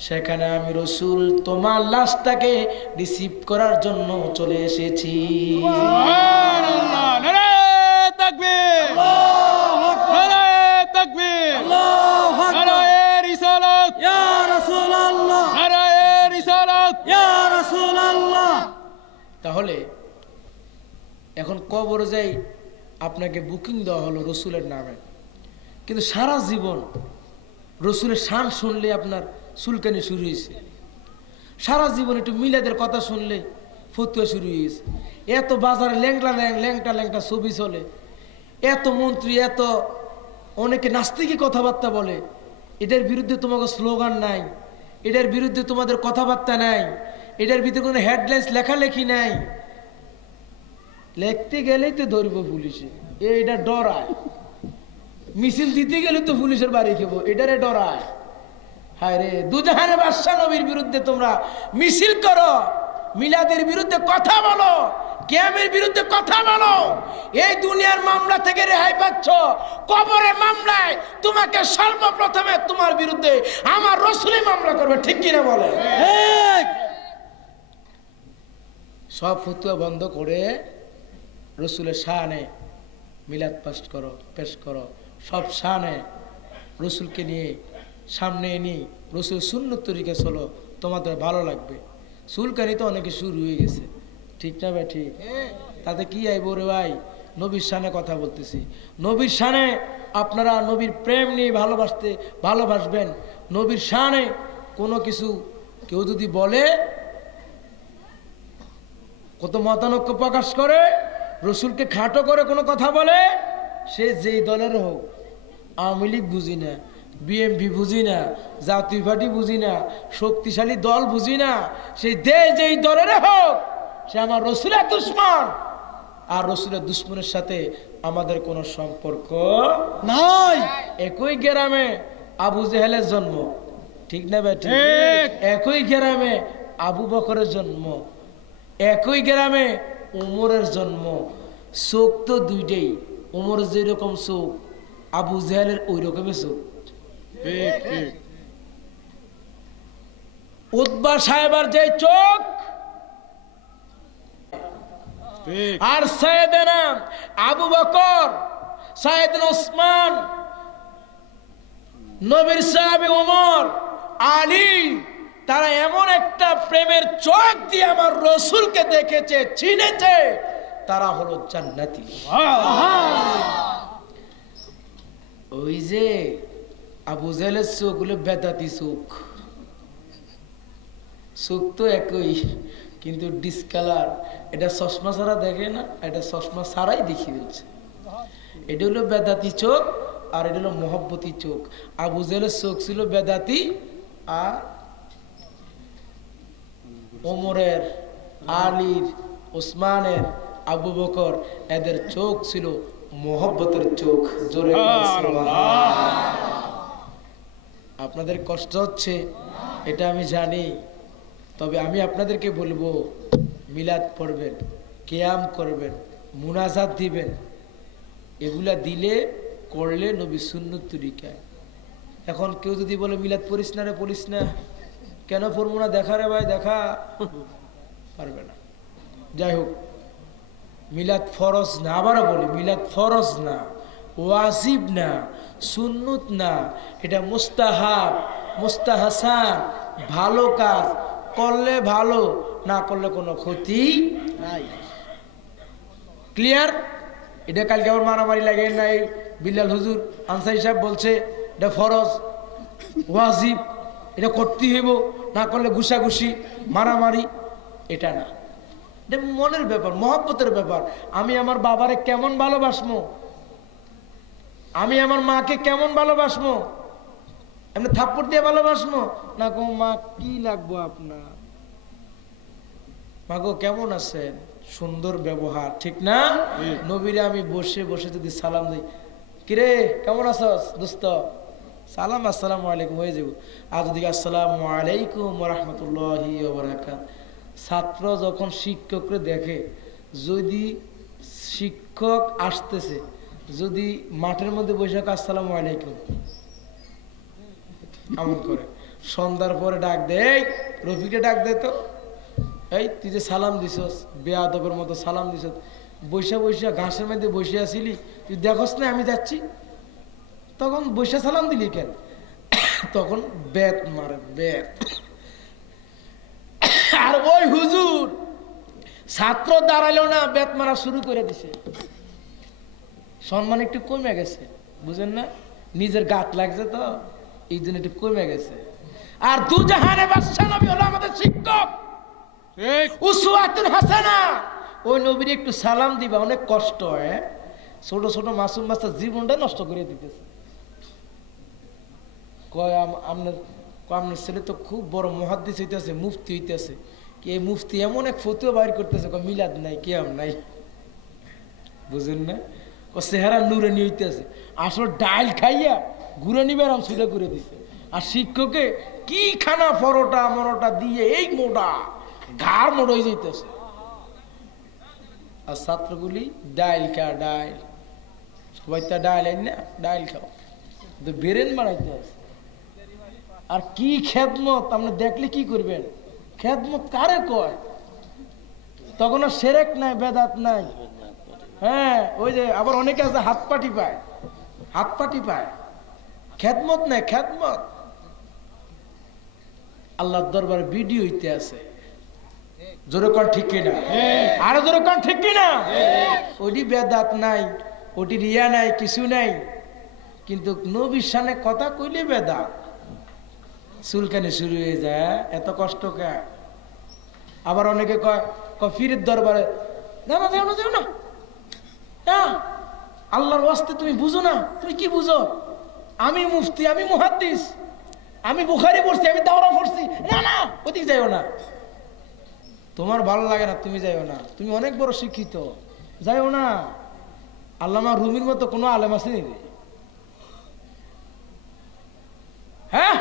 সেখানে আমি রসুল তোমার লাশটাকে রিসিভ করার জন্য চলে এসেছি। সুবহানাল্লাহ, নারায়ে তাকবীর, আল্লাহু আকবার, নারায়ে তাকবীর, আল্লাহু আকবার, নারায়ে রিসালাত, ইয়া রাসূলুল্লাহ, নারায়ে রিসালাত, ইয়া রাসূলুল্লাহ। তাহলে এখন কবরে যাই, আপনাকে বুকিং দেওয়া হলো রসুলের নামে, কিন্তু সারা জীবন রসুলের শান শুনলে আপনার চুলকানি শুরু হয়েছে, সারা জীবন একটু মিলাদের কথা শুনলে ফতুয়া শুরু হয়েছে, এত বাজারে ল্যাংটা ল্যাংটা ছবি চলে, এত মন্ত্রী, এত অনেকে নাস্তিকই কথাবার্তা বলে, এটার বিরুদ্ধে তোমাকে স্লোগান নাই, এটার বিরুদ্ধে তোমাদের কথাবার্তা নাই, এটার ভিতরে কোনো হেডলাইন্স লেখালেখি নাই, লিখতে গেলেই তো ধরবো পুলিশে, এটা ডরায়, মিছিল দিতে গেলে তো পুলিশের বাড়ি খেবো, এটারে ডরায়। হায় রে, দুজাহানের বাদশা নবীর বিরুদ্ধে তোমরা মিছিল করো, মিলাদের বিরুদ্ধে কথা বলো, কিয়ামের বিরুদ্ধে কথা বলো, এই দুনিয়ার মামলা থেকে রেহাই পাচ্ছ, কবরের মামলায় তোমাকে সর্বপ্রথমে তোমার বিরুদ্ধে আমার রসুলই মামলা করবে, ঠিক কিনা বলে? সব ফতুয়া বন্ধ করে রসুলের শানে মিলাদ পেশ করো, সব শানে রসুলকে নিয়ে সামনে এনে রসুল সুন্নত তরিকা চলো, তোমাদের ভালো লাগবে। চুলকানি তো অনেকে শুরু হয়ে গেছে, ঠিক না ভাই? ঠিক, তাতে কি আইব রে ভাই? নবীর শানে কথা বলতেছি, নবীর শানে আপনারা নবীর প্রেম নিয়ে ভালোবাসবেন। নবীর শানে কোনো কিছু কেউ যদি বলে, কত মতানৈক্য প্রকাশ করে, রসুলকে খাটো করে কোনো কথা বলে, সে যেই দলের হোক, আওয়ামী লীগ বুঝি না, বিএমপি বুঝি না, জাতীয় পার্টি বুঝি না, শক্তিশালী দল বুঝি না, সেই দেশ যেই দলের হোক, সে আমার রসুলের দুশ্মন, আর রসুলের দুশ্মনের সাথে আমাদের কোনো সম্পর্ক নাই। একই গ্রামে আবু জেহেলের জন্ম, ঠিক না ভাই? ঠিক। একই গ্রামে আবু বকরের জন্ম, একই গ্রামে উমরের জন্ম, চোখ তো দুইটাই, উমর যেরকম চোখ, আবু জেহেলের ওই রকমের চোখ। উতবা সাহেবের যে চোখ, আর সাইয়েদনা আবু বকর, সাইয়েদনা ওসমান, নবীর সাহাবী ওমর, আলী, তারা এমন একটা প্রেমের চোখ দিয়ে আমার রসুলকে দেখেছে, চিনেছে, তারা হলো জান্নাতি। ওই যে আবু জেহেলের চোখ হলো বেদাতি চোখ, চোখ তো একই কিন্তু ডিসকালার, এটা চশমা ছাড়া দেখে না, এটা চশমা ছাড়াই দেখিয়ে দিচ্ছে। এটা হলো বেদাতি চোখ, আর এটা হলো মহব্বতী চোখ। আবু জেহেলের চোখ ছিল বেদাতি, আর ওমরের, আলীর, ওসমানের, আবু বকর, এদের চোখ ছিল মহব্বতের চোখ। জোরে আপনাদের কষ্ট হচ্ছে এটা আমি জানি, তবে আমি আপনাদেরকে বলবো মিলাদ পড়বেন, কিয়াম করবেন, মুনাজাত দিবেন। এগুলা দিলে করলে নবী সুন্নত তরিকায়। এখন কেউ যদি বলে মিলাদ পড়িস না রে, পড়িস না, কেন পড়বো না, দেখা রে ভাই দেখা, পারবে না। যাই হোক, মিলাদ ফরজ না, আবারও বলি মিলাদ ফরজ না, ওয়াজিব না, সুন্নত না, এটা মুস্তাহাব, মুস্তাহাসান, ভালো কাজ, করলে ভালো, না করলে কোনো ক্ষতি নাই। ক্লিয়ার? এটা কালকে আবার মারামারি লাগে নাই, বিল্লাল হুজুর আনসারি সাহেব বলছে এটা ফরজ ওয়াজিব, এটা করতেই হইব, না করলে ঘুষাঘুষি মারামারি, এটা না। এটা মনের ব্যাপার, মহব্বতের ব্যাপার। আমি আমার বাবারে কেমন ভালোবাসমো, আমি আমার মাকে কেমন ভালোবাসমো, এমনি থাপ্পড় দিয়ে ভালোবাসমো না, গো মা কি লাগবো আপনার, মা গো কেমন আছেন, সুন্দর ব্যবহার, ঠিক না? নবীরে আমি বসে বসে যদি সালাম দিই, কিরে কেমন আছস দোস্ত, সালাম আসসালামু আলাইকুম হয়ে যাব। আর যদি আসসালামু আলাইকুম ওয়া রাহমাতুল্লাহি ওয়া বারাকাতুহু, ছাত্র যখন শিক্ষককে দেখে, যদি শিক্ষক আসতেছে, যদি মাঠের মধ্যে বসে আসসালামু আলাইকুম এমন করে, সন্ধ্যার পরে ডাক দে, এই রফিকে ডাক দে তো, এই তুই যে সালাম দিছস, বেয়াদবের মতো সালাম দিছস, বৈশা বৈশা ঘাসের মধ্যে বসে আসিলি, তুই দেখস না আমি যাচ্ছি, তখন বৈশা সালাম দিলি কেন? তখন বেত মারে, বেত। আর ওই হুজুর ছাত্র দাঁড়ালো না, বেত মারা শুরু করে দিছে, সম্মান একটু কমে গেছে, বুঝেন না? নিজের গাত লাগছে তো এই জন্য একটু কমে গেছে। আর দুজাহানে বাদশা নবী হলো আমাদের শিক্ষক, উসওয়াতুন হাসানা। ওই নবীর একটু সালাম দিবা, অনেক কষ্ট হয়। ছোট ছোট মাসুম বাচ্চা জীবনটা নষ্ট করে দিতেছে। কয় আপনার ছেলে তো খুব বড় মুহাদ্দিস হইতেছে, মুফতি হইতেছে, কি এই মুফতি এমন এক ফতুয়া বাইর করতেছে, মিলাদ নাই, কিয়াম নাই, বুঝেন না? ও চেহারা নূরে নিয়ে হইতেছে, আসলে ডাইল খাইয়া ঘুরে নিবে এরম ছুটে করে দিছে। আর শিক্ষকে কি খানা পরোটা মরোটা দিয়ে এই মোটা ঘাড় মোড় হয়ে যাইতেছে, আর ছাত্রগুলি ডাইল খা, ডাইল, সবাই তা ডাইল আইন না, ডাইল খাও, বেরেন বানাইতে আছে। আর কি খেদমত, আপনি দেখলে কি করবেন? খেদমত কারে কয়? তখন আর সেরেক নাই, বেদাত নাই। হ্যাঁ, ওই যে আবার অনেকে আছে হাত পাটি পায়, হাত পাটি পায়, খেদমত নাই, খেদমত। আল্লাহর দরবারে ভিডিও হইতে আছে, জোরে কন ঠিক কিনা? আরো জোরে কন ঠিক কিনা? ওটি বেদাত নাই, ওটি রিয়া নাই, কিছু নাই, কিন্তু নবীর শানে কথা কইলে বেদাত, চুলকানি শুরু হয়ে যায়, এত কষ্ট কে? আবার অনেকে কয় ফিরের দরবারে না না, যাও না, যাও না, আল্লাহর ওয়াস্তে তুমি বুঝো না, তুমি কি বুঝো? আমি মুফতি, আমি মুহাদ্দিস, আমি বুখারী পড়ছি, আমি দাওরা পড়ছি, না না ওদিকে যাইও না, তোমার ভালো লাগে না তুমি যাইও না, তুমি অনেক বড় শিক্ষিত, যাইও না। আল্লামা রুমির মতো কোনো আলেম আছে নাকি? হ্যাঁ,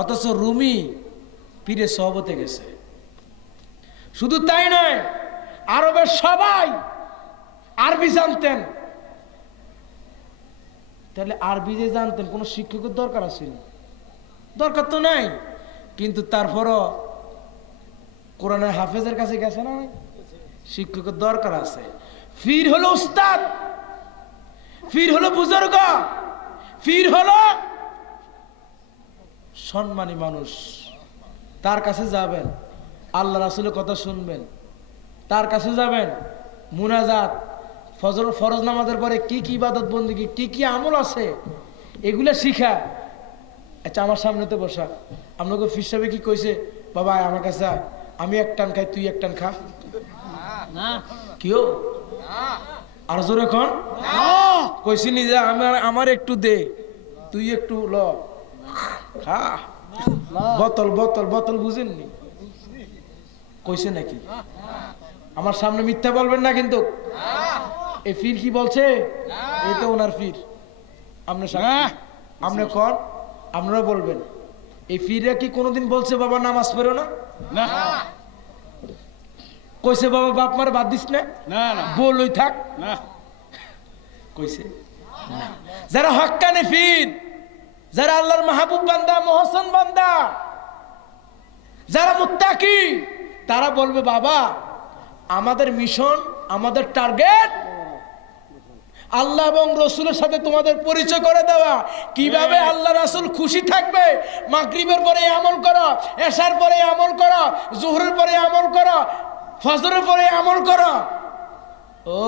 অথচ রুমি পীরে সহবতে গেছে। শুধু তাই নয়, আরবের সবাই আরবি জানতেন। তাহলে আরবি যে জানতেন, কোনো শিক্ষকের দরকার আছে? দরকার তো নাই, কিন্তু তারপরও কোরআনের হাফেজের কাছে গেছে না, শিক্ষকের দরকার আছে। ফির হলো উস্তাদ, ফির হলো বুজুর্গ, ফির হলো সম্মানী মানুষ, তার কাছে যাবেন, আল্লাহ রাসূলের কথা শুনবেন, তার কাছে যাবেন, মুনাজাত, ফজর ফরজ নামাজের পরে কি কি ইবাদত বন্দেগী, কি কি আমল আছে, এগুলা শিখা। আচ্ছা, আমার সামনে তো বসা, আপনাকে ফির সাহেব কি কইছে, বাবা আমার কাছে আমি এক টান খাই, তুই এক টান খা, কিও আর জোরে খন কইছি নি যে আমার একটু দে, তুই একটু ল খা, বোতল বোতল বোতল, বুঝেননি? কইছে নাকি? আমার সামনে মিথ্যা বলবেন না কিন্তু। এই ফির কি বলছে? এই তো ওনার ফির, আপনার সামনে আপনি কন, আপনারা বলবেন এই পীররা কি কোনোদিন বলছে বাবা নামাজ পড়ো না? না কইছে বাবা বাপ মার বাদ দিস না? না না বলই থাক। না কইছে না। যারা হক্কানি পীর, যারা আল্লাহর মাহবুব বান্দা, মহসিন বান্দা, যারা মুত্তাকি, তারা বলবে বাবা আমাদের মিশন, আমাদের টার্গেট আল্লাহ এবং রসুলের সাথে তোমাদের পরিচয় করে দেওয়া। কিভাবে আল্লাহ রাসূল খুশি থাকবে, মাগরিবের পরে আমল করো, এশার পরে আমল করো, জোহরের পরে আমল করো, ফজরের পরে আমল করো। ও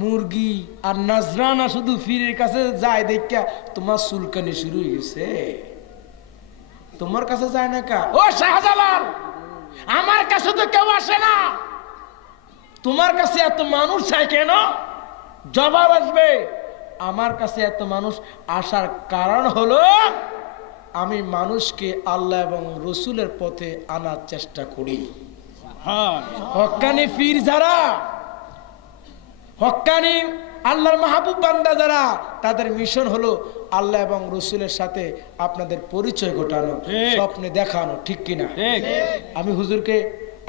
মুরগি আর নাজরানা শুধু পীরের কাছে যায় দেখা তোমার চুলকানি শুরু হয়ে গেছে। তোমার কাছে যায় না কা? ও শাহজালাল, আমার কাছে তো কেউ আসে না, তোমার কাছে এত মানুষ চায় কেন? জবাব আসবে, আমার কাছে এত মানুষ আসার কারণ হলো আমি মানুষকে আল্লাহ এবং রসুলের পথে আনার চেষ্টা করি। হ্যাঁ হক্কানি পীর যারা, হক্কানি আল্লাহর মাহবুব বান্দা যারা, তাদের মিশন হলো আল্লাহ এবং রসুলের সাথে আপনাদের পরিচয় ঘটানো, ঠিক। স্বপ্নে দেখানো, ঠিক কিনা? ঠিক আমি হুজুরকে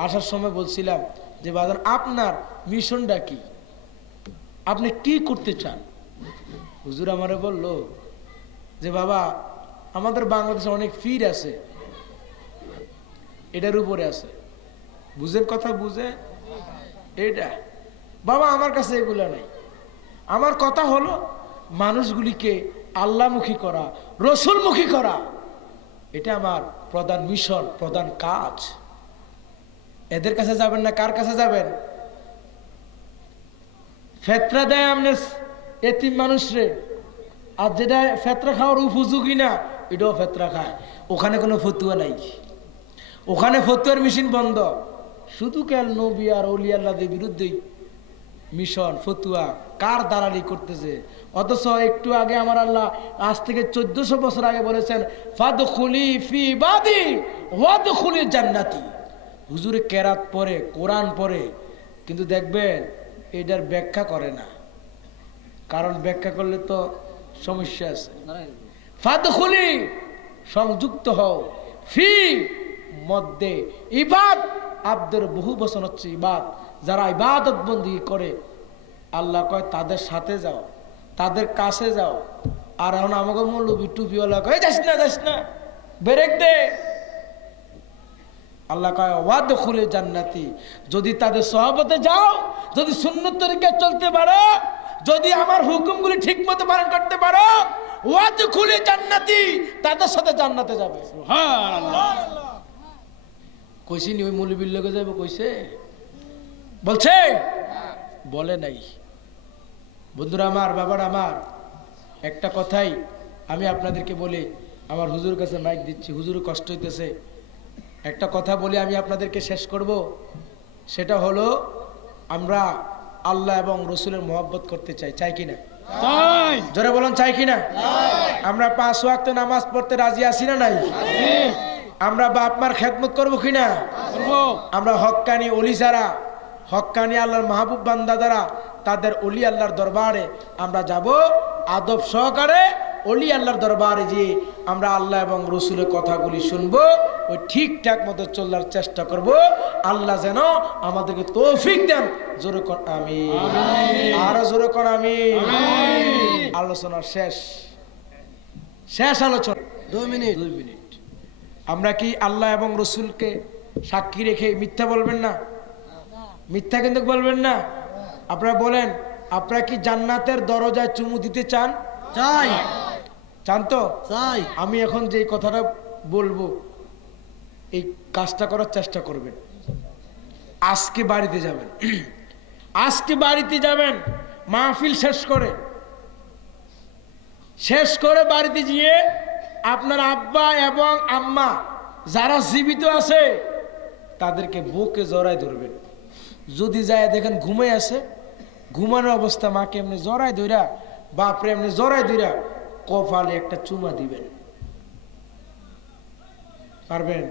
আসার সময় বলছিলাম যে বাজার আপনার মিশনটা কি, আপনি কি করতে চান? হুজুর আমারে বলল যে বাবা আমাদের বাংলাদেশে অনেক পীর আছে, এটার উপরে আছে, বুঝেন কথা, বুঝে এটা বাবা আমার কাছে এগুলা নাই। আমার কথা হলো মানুষগুলিকে আল্লাহমুখী করা, রসুলমুখী করা, এটা আমার প্রধান মিশন, প্রধান কাজ। এদের কাছে যাবেন না, কার কাছে যাবেন? ফেতরা দেয় আমনে এতিম মানুষরে, আর যেটা ফেতরা খাওয়ার উপযোগী না এটাও ফেতরা খায়। ওখানে কোনো ফতুয়া নাই, ওখানে ফতুয়ার মেশিন বন্ধ। শুধু কেন নবী আর ওলি আল্লাহদের বিরুদ্ধেই মিশন, ফতুয়া, কার দালালি করতেছে। অথচ একটু আগে আমার আল্লাহ আজ থেকে 1400 বছর আগে বলেছেন ফাদখুলি ফি ইবাদি ওয়াদখুলি জান্নাতি। হুজুরে কেরাত পড়ে, কোরআন পড়ে, কিন্তু দেখবেন এটার ব্যাখ্যা করে না, কারণ ব্যাখ্যা করলে তো সমস্যা আছে। ফাদখুলি সংযুক্ত হও, ফি মধ্যে ইবাদ, আব্দের বহু বচন হচ্ছে ইবাদ, যারা ইবাদত বন্দি করে আল্লাহ কয় তাদের সাথে যাও, তাদের কাছে যাও। আর এখন আমাকে মৌলবি টুপিওয়ালা কয় যাস না, যাস না, ব্রেক দে। আল্লাহ কয় ওয়াদখুলি জান্নাতি, যদি তাদের সহবতে যাও, যদি সুন্নত তরিকায় চলতে পারো, যদি আমার হুকুমগুলি ঠিক মতো পালন করতে পারো, ওয়াদখুলি জান্নাতি, তাদের সাথে জান্নাতে যাবে। সুবহানাল্লাহ কইছি নি ওই মৌলবীর লোকে যাবে? কইছে? বলছে? বলে নাই। বন্ধুরা আমার, বাবার আমার, একটা কথাই আমি আপনাদেরকে বলি, আমার হুজুর কাছে মাইক দিচ্ছি, হুজুর কষ্ট হইতেছে, একটা কথা বলি আমি আপনাদেরকে শেষ করব। সেটা হলো আমরা আল্লাহ এবং রসুলের মহব্বত করতে চাই, চাই কিনা? তাই জোরে বলুন, চাই কিনা? আমরা 5 ওয়াক্ত নামাজ পড়তে রাজি আছি না নাই? আমরা বাপ মার খেদমত করবো কিনা? করবো। আমরা হক্কানি অলি যারা, হক্কানি আল্লাহর মাহবুব বান্দা যারা, তাদের অলি আল্লাহর দরবারে আমরা যাব, আদব সহকারে অলি আল্লাহর দরবারে গিয়ে আমরা আল্লাহ এবং রসুলের কথাগুলি শুনবো, ওই ঠিকঠাক মতো চলার চেষ্টা করব। আল্লাহ যেন আমাদেরকে তৌফিক দেন। জোরে কর আমিন, আরো জোরে কর আমিন। আলোচনা শেষ, শেষ আলোচনা 2 মিনিট। আমরা কি আল্লাহ এবং রসুলকে সাক্ষী রেখে মিথ্যা বলবেন না? মিথ্যা কিন্তু বলবেন না। আপনারা বলেন, আপনারা কি জান্নাতের দরজায় চুমু দিতে চান? চাই। চান তো? চাই। আমি এখন যে কথাটা বলবো এই কাজটা করার চেষ্টা করবেন। আজকে বাড়িতে যাবেন, আজকে বাড়িতে যাবেন, মাহফিল শেষ করে বাড়িতে গিয়ে আপনার আব্বা এবং আম্মা যারা জীবিত আছে তাদেরকে বুকে জড়ায় ধরবেন। যদি যায় দেখেন ঘুমাই আছে, ঘুমানোর অবস্থা মাকে এমনি জড়ায় ধইরা, বাপরে এমনি জড়ায় ধইরা কপালে একটা চুমা দিবেন। পারবেন?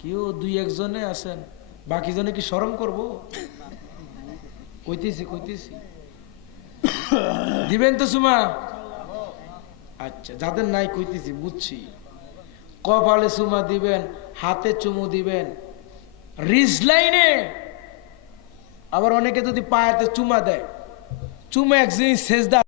কেউ 2-1 জনে আছেন, বাকি জনে কি শরম করবো? কইতেছি দিবেন তো চুমা? আচ্ছা, যাদের নাই কইতেছি, বুঝছি। কপালে চুমা দিবেন, হাতে চুমু দিবেন, রিজলাইনে। আবার অনেকে যদি পায়েতে চুমা দেয়, চুমা এক জিনিস সেজদা